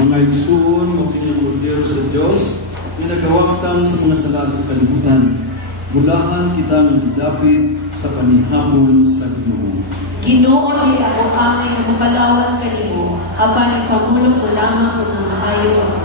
Mga igsuon, magpinagordero sa Diyos, pinagawagtang sa mga sala sa kalibutan. Mulahan kitang idapit sa panihapon sa Ginoo. Ginoo di ako aming makalawat kanimo, apan ipamulong mo lamang kung maayo ako.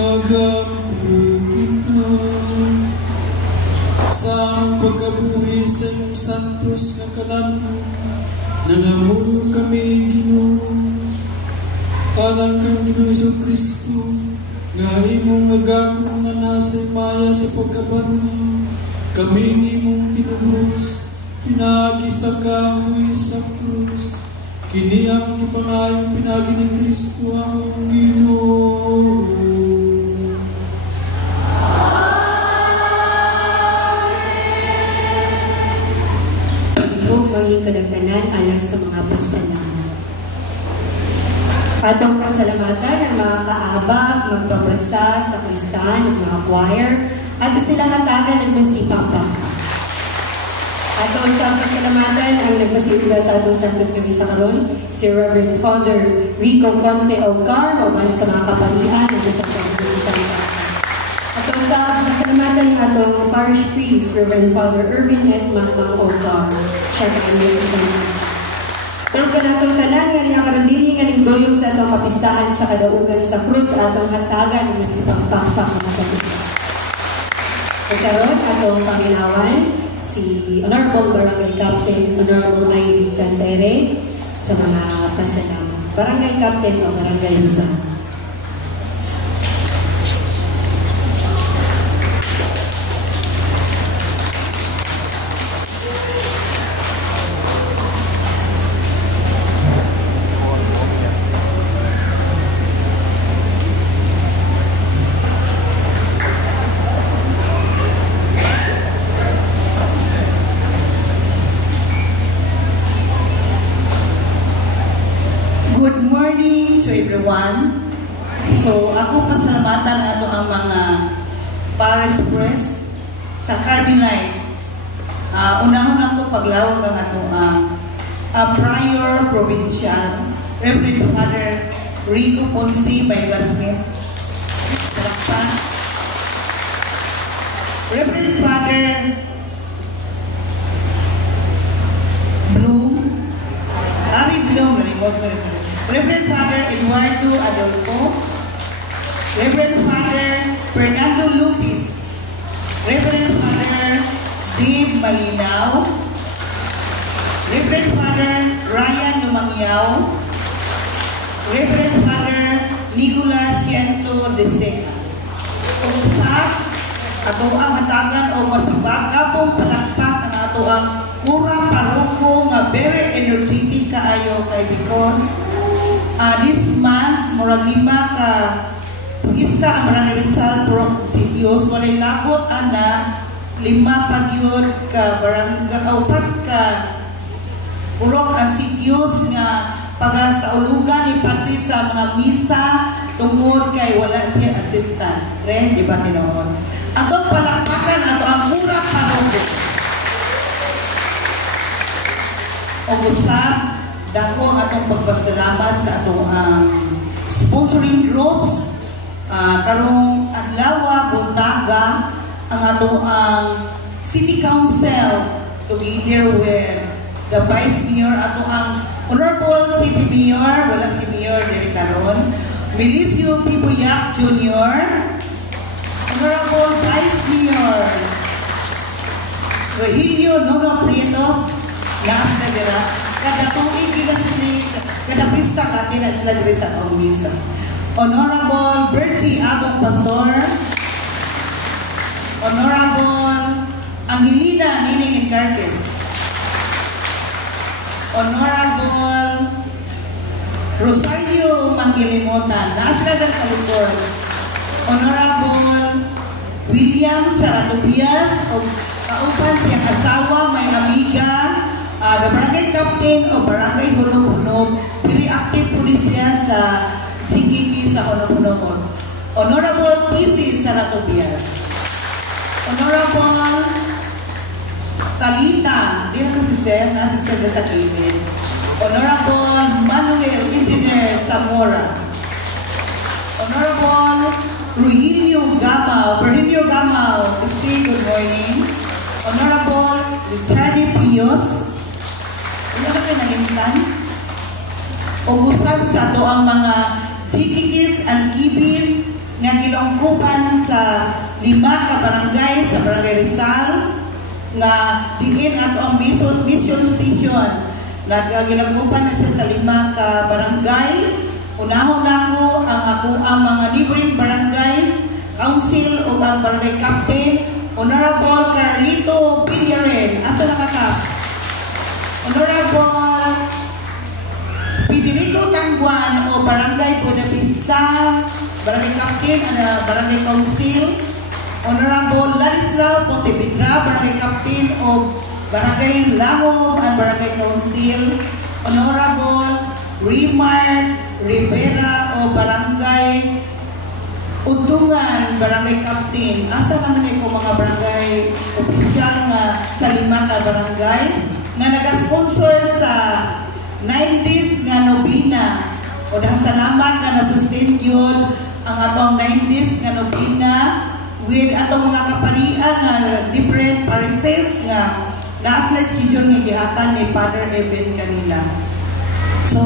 magampo kita sa pagkabuhi sa iyong santos na kalamnan. Nangamuyo kami, Ginoo, alang kang Ginoo Hesus Kristo, nga imong agakong nga nasa maya sa pagkabanay, kami nimong tinubos, pinagi sa kahoy sa krus, kini ang kipangayong pinagi ng Kristo among Ginoo. Maging kadagdanan alang sa mga pasalamat. Atong pasalamatan ang mga kaabag, magbabasa sa kristan, ng mga choir, at sila hatagan ng masipang baka. Atong sa pasalamatan ang nagpasimula sa atong Santos nga misa karon, si Reverend Father Rico Ponce Ogar, maban sa mga kapalian ng isang pagkakasitang. Atong sa pasalamatan ng atong parish priest, Reverend Father Irvin S. Mahmang Ogar. Siya sa kanyang ito. Ang kanatong tanan nga niya karundili nga ningdoyong sa atong kapistahan sa kadaugan sa krus atong hatagan ng masipang pakpak mga kapista. Karon atong panginawan si Honorable Barangay Captain Honorable Ivy Cantere sa mga pasalamat. Barangay Captain o Barangay Luzon. Everyone. So, ako pasalamatan ato ang mga parish priest sa Carmelite. Unahon ako paglawag ang ato prior provincial, Reverend Father Rico Ponce by Glasmith. Salakpan. Reverend Father Bloom, Ari Bloom, Reverend Father Eduardo Adolfo, Reverend Father Fernando Lupis, Reverend Father Dave Malinaw, Reverend Father Ryan Lumangyaw, Reverend Father Nicolas Ciento de Seca. Kung sa ato ang hatagan o masabagapong palakpak ang ato ang kurang paroko nga very energetic kaayo kay because this month, murag 5 ka pista ang Barangay Rizal Promosidios, walay lakot ana 5 pagyod ka barangay, 4 ka urok ang sidyos nga pagasaulugan ni Patri sa mga misa tungod kay wala siya assistant. Ren, di ba tinoon? Atong palakpakan ato ang murang parogo. O gusap, dako ang atong pagpasalamat sa atong sponsoring groups. Karong adlaw buntaga ang atong City Council together with the Vice Mayor, atong Honorable City Mayor, wala si Mayor diri karon, Milicio Pibuyak Jr., Honorable Vice Mayor Rogelio Nono Prietos, lakas na dira. Kada tuig nila sila, kada pista ka nila sila diri sa Misa. Honorable Bertie Abong Pastor, Honorable Angelina Nining Encarques, Honorable Rosario Manggilimutan, nasila na sa lukor, Honorable William Saratobias, o kaupan siyang asawa, may amiga, the barangay captain o barangay Hunog-Hunog, very active po siya sa GKK sa Hunog-Hunog. Honorable PC Saratobias, Honorable Talita, di na kasi sir, nasa sir sa kilid. Honorable Manuel Engineer Zamora, Honorable Ruhilio Gamao, Virgilio Gamao, good morning. Honorable Richard Pios, ano na kayo nalimtan? O gusap sa ito ang mga jikikis and kibis nga ginungkupan sa 5 ka barangay sa Barangay Rizal nga diin ato ang mission station. Ginungkupan na siya sa 5 ka barangay. Unahon nako ang mga libreng barangays, council o ang barangay captain, Honorable Carlito Villaren. Asa na ka? Honorable Federico Tangguan o Barangay Budapista, Barangay Captain, Barangay Council, Honorable Ladislao Pontevedra, Barangay Captain o Barangay Langong and Barangay Council, Honorable Rimar Rivera o Barangay Udungan, Barangay Captain. Asa naman ko mga barangay opisyal nga sa 5 ka barangay nga nag-sponsor sa 90s nga nobina. O dahang salamat nga na-sustain yun ang atong 90s nga nobina with atong mga kaparian nga different parishes nga naaslay schedule nga gihatan ni Father Eben kanila. So,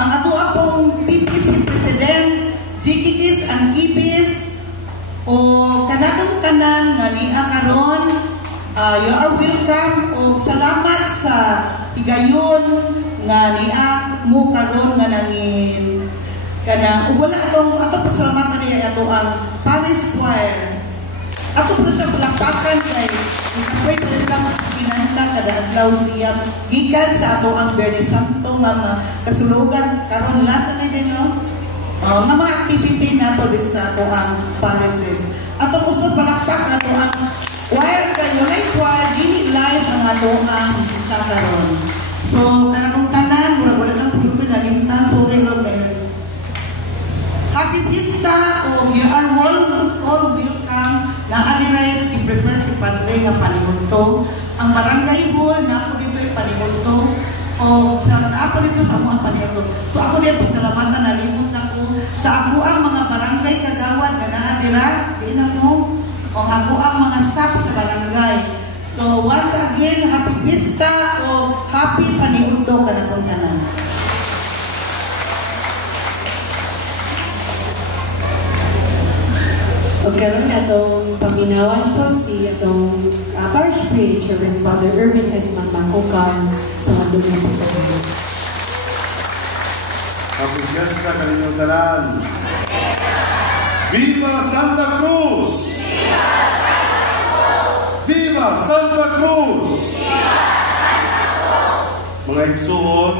ang ato apong PPC President Jikikis ang Kibis o kanatong kanan nga niya karon, you are welcome o salamat sa higayon nga niya mo karon nga nangin kanang wala atong ato pasalamatan niya ato ang Paris Choir. Ato po sa palakpakan kay ikapoy talagang kinanta kada adlaw siya gikan sa ato ang Verde Santo nga kasulugan karon lasa na din no. Nga mga activity nato din sa ato ang parises. Ato usbon palakpak ato ang choir kayo live choir dili live ang ato ang sa karon. So kanang tanan murag wala nang siguro nalimtan sorry lang men. Happy Pista o you are all welcome na adiray i-prepare si Padre nga panihunto. Ang barangay hall na ako dito ay panihunto. O sa ako dito sa mga panihunto. So ako din pasalamatan na limot ako sa ako ang mga barangay kagawad na naadira. Diin mo o ako ang mga staff sa barangay. So once again, Happy Pista o Happy Panihunto ka na kong tanan. O karon atong paminawan po si atong Parish Priest, Reverend Father Irvin S. Magmakukan sa Madungan sa Pagod. Happy Fiesta kaninyong tanan. Viva Santa Cruz! Viva Santa Cruz! Viva Santa Cruz! Viva Santa Cruz! Mga igsuon,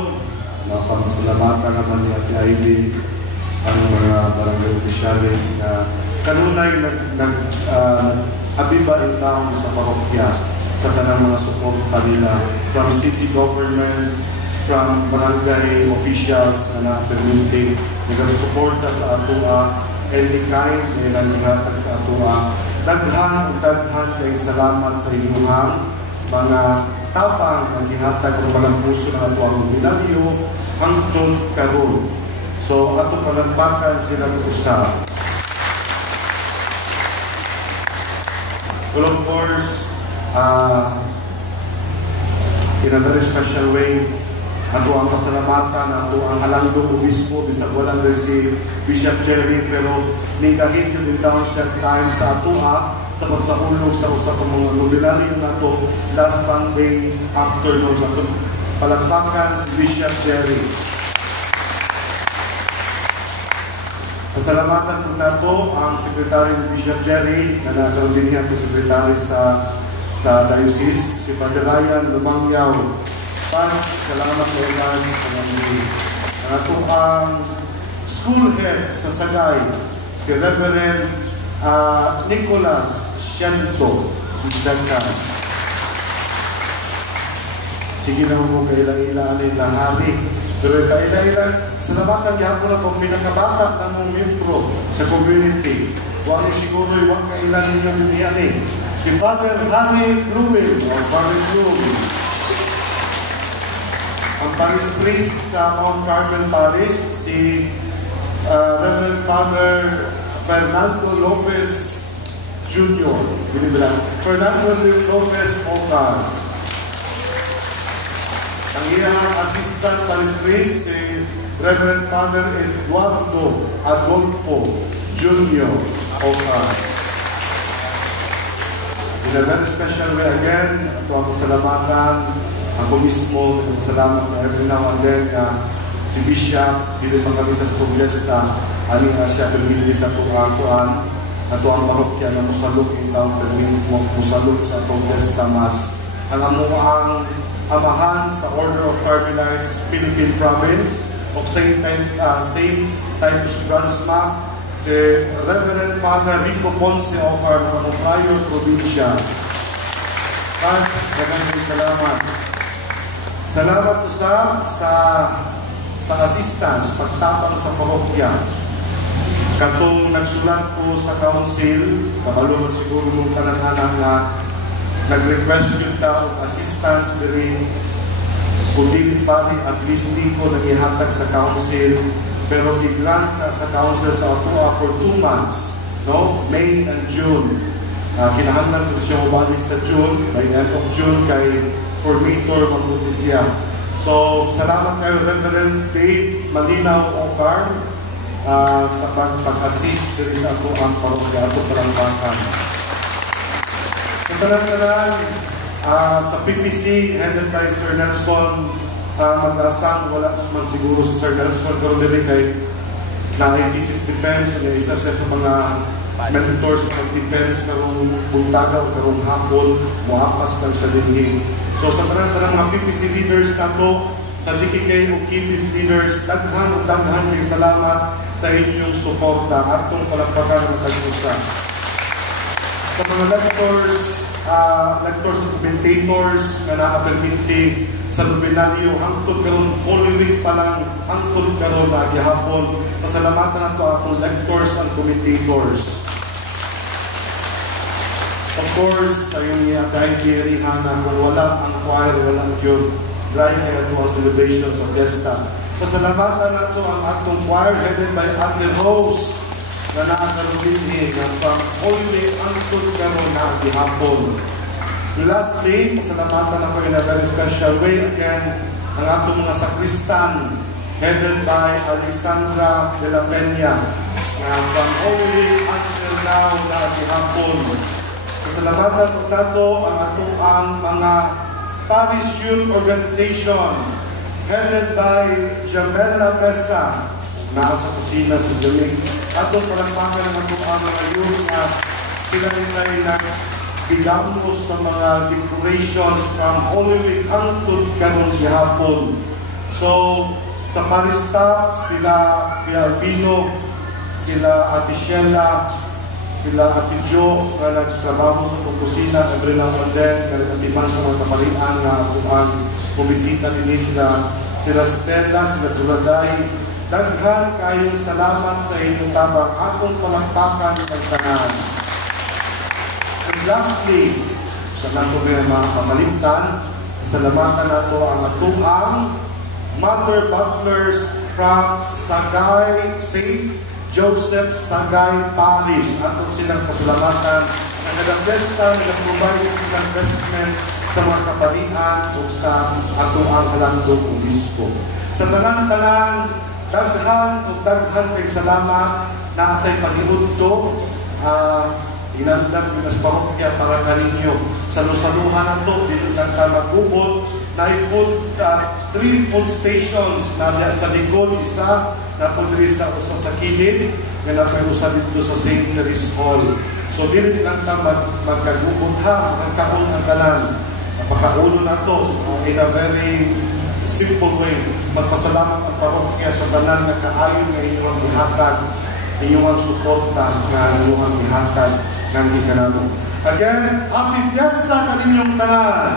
napamasalamatan naman ni Ate Ivy ang mga barangay opisyalis na kanunay nag-abiba ang taong sa parokya sa tanang mga suporta nila from city government, from barangay officials na na-permitting nag-suporta sa atua any kind na nihatag sa atua. Daghan kay salamat sa inyong mga tapang naghihatag ng walang puso ng atuang binagyo hangtod karon. So ato palampakan sila usap. Well, of course, in a very special way, ato ang pasalamatan, ato ang halangdong obispo, bisag walang rin si Bishop Jerry, pero ningkahit yun din daw siya time sa atua sa pagsahulog sa usa sa mga nominaryo na to last Sunday afternoon. Sa ato palakpakan si Bishop Jerry. Pasalamatan po nato ang Secretary ni Bishop Jerry na nagkaroon din niya ang Secretary sa Diocese, si Father Ryan Lumangyaw. Pans, salamat po Evans sa mga nato ang school head sa Sagay, si Reverend Nicolas Siento Zakay. Sige na mo kailang-ilaan na hari. Pero kailan salamatan niya po na itong pinakabata ng mga membro sa community. Huwag niyo siguro huwag kailan ninyo din yan eh. Si Father Harry Blumen o Father Blumen. Ang Parish Priest sa Mount Carmel Parish, si Reverend Father Fernando Lopez Jr. Fernando Lopez Ocar. Ang iyang assistant parish priest, si Reverend Father Eduardo Adolfo Junio Ocar. In a very special way again, ito ang pasalamatan. Ako mismo, salamat na every now and then si Bishop, dili pa kami sa Congresta, ali nga siya permiti sa tuan ato ang parokya na musalok in taong musalok sa Congresta Mas. Ang amuang amahan sa Order of Carmelites, Philippine Province of Saint Titus Bransma, si Reverend Father Rico Ponce Ocar ng Prior Provincia. At maraming salamat. Salamat sa assistance, pagtapang sa parokya. Katong nagsulat ko sa council, kabalunod siguro mong kanang-anang na nag-request yun ta og assistance dari kung di pari at least di ko nag-ihatag sa council, pero i-grant sa council sa atua for 2 months, no? May and June. Kinahanglan ko siya umalik sa June, by end of June kay formator mabuti siya. So, salamat kayo Reverend Dave Malinaw Ocar sa pag-assist diri sa ato ang parokya, ato palangpakan. Sa tanan-tanan, sa PPC, headed by Sir Nelson Magdasang, wala man siguro si Sir Nelson, pero dili kay na-thesis defense, isa siya sa mga mentors ng defense karong buntaga o karong hapon, muapas lang sa dinhi. So sa tanan-tanan mga PPC leaders nato, sa GKK o KPC leaders, daghan kay salamat sa inyong suporta at itong palakpakan ng tag-usa. Sa mga lectors at commentators na nakaperminti sa Luminaryo, hangtod karon Holy Week pa lang, hangtod karon na gihapon, pasalamatan nato atong lectors and commentators. Of course, ayong dahil kirihan na kung wala ang choir, walang yun, dry kaya ito ang celebrations of Fiesta. Pasalamatan nato ang atong choir headed by Ate Rose na nakakarulinhi ng Holy Week hangtod karon na gihapon. Lastly, pasalamatan ako in a very special way again ang atong mga sakristan headed by Alexandra de la Peña from Holy Week until now na gihapon. Pasalamatan po nato ang atong mga Parish Youth Organization headed by Jamela Besa na sa kusina sa Jamaica. Atong palakpakan ng atong mga youth na sila nila nagbilangos sa mga decorations from Holy Week hangtod karon gihapon. So sa Parish staff, sila Pia Albino, sila Ate Sheila, sila Ate Jo na nagtrabaho sa kusina every now and then, nagkatiman sa mga kapalian na ang bumisita din sila Stella, sila Tuladay. Daghan kayong salamat sa inyong tabang atong palakpakan ng tanan. And lastly, sa nato mga pamalimtan, salamatan nato ang atong Mother Butlers from Sagay, St. Joseph Sagay Parish. Atong silang pasalamatan na nag-investa, nag-provide ng investment sa mga kapalian o sa atong halandong obispo. Sa tanan-tanan, daghan kay salamat na atay pag-iudto, inandam ko nas parokya para kaninyo. Sa lusaluhan na ito, dito lang ka mag-ubot, na 3 food stations na sa likod, isa na pudri sa usa sa kilid, nga na usa dito sa St. Teres Hall. So dili lang ka magkagubot ha, magkakaon ang tanan. Napakaulo na ito in a very simple way. Magpasalamat ang parokya sa tanan na kaayon nga inyong ihatag, inyong suporta nga inyong ihatag ng ikanamo. Again, Happy Fiesta kaninyong tanan!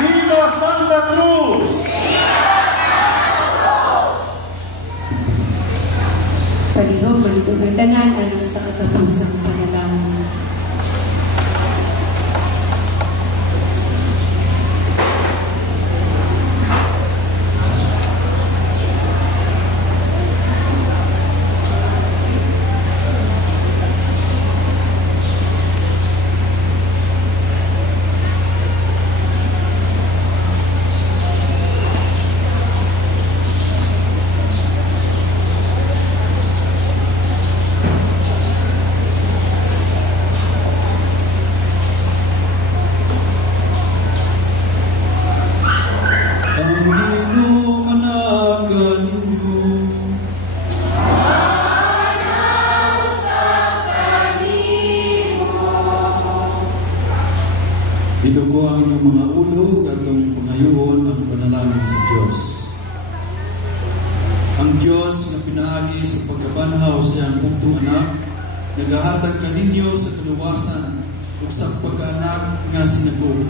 Viva Santa Cruz! Palihog, malibog ang tanan alang sa katapusang panalangin. mga ulo atong pangayoon ang panalangin sa Dios. Ang Dios na pinaagi sa pagkabanhaw sa iyang bugtong anak, nagahatag kaninyo sa kaluwasan ug sa pagkaanak nga sinagub.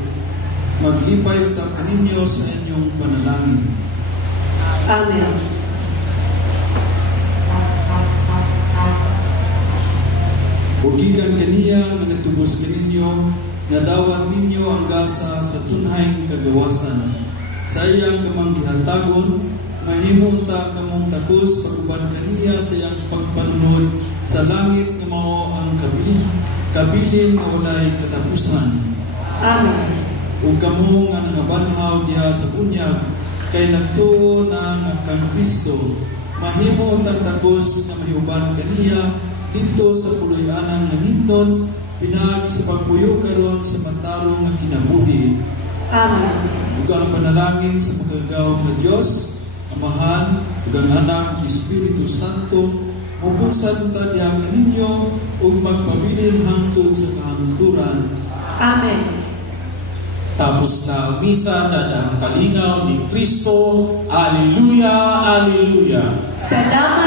Maglipay uta kaninyo sa inyong panalangin. Amen. Ugikan kaniya nga nagtubos kaninyo, nadawat ninyo ang gasa sa tunhayng kagawasan. Sa iyang kamang gihatagon, mahimo ta kamong takos paguban kaniya sa iyang pagpanunod sa langit nga mao ang kabilin nga walay katapusan. Amen. Ug kamo nga nangabanhaw diha sa bunyag kay nagtuo na nga kang Kristo, mahimo ta takos nga mahiuban kaniya dito sa puloy-anang nangitnon, pinagi sa pagpuyo karon sa matarong nga kinabuhi. Amen. Ug ang panalangin sa magagaw nga Dios, Amahan, ug ang Anak, Espiritu Santo, ug sa ta diha kaninyo ug magpabilin hangtod sa kahangturan. Amen. Tapos na ang misa na ang kalinaw ni Kristo. Alleluia, alleluia. Salamat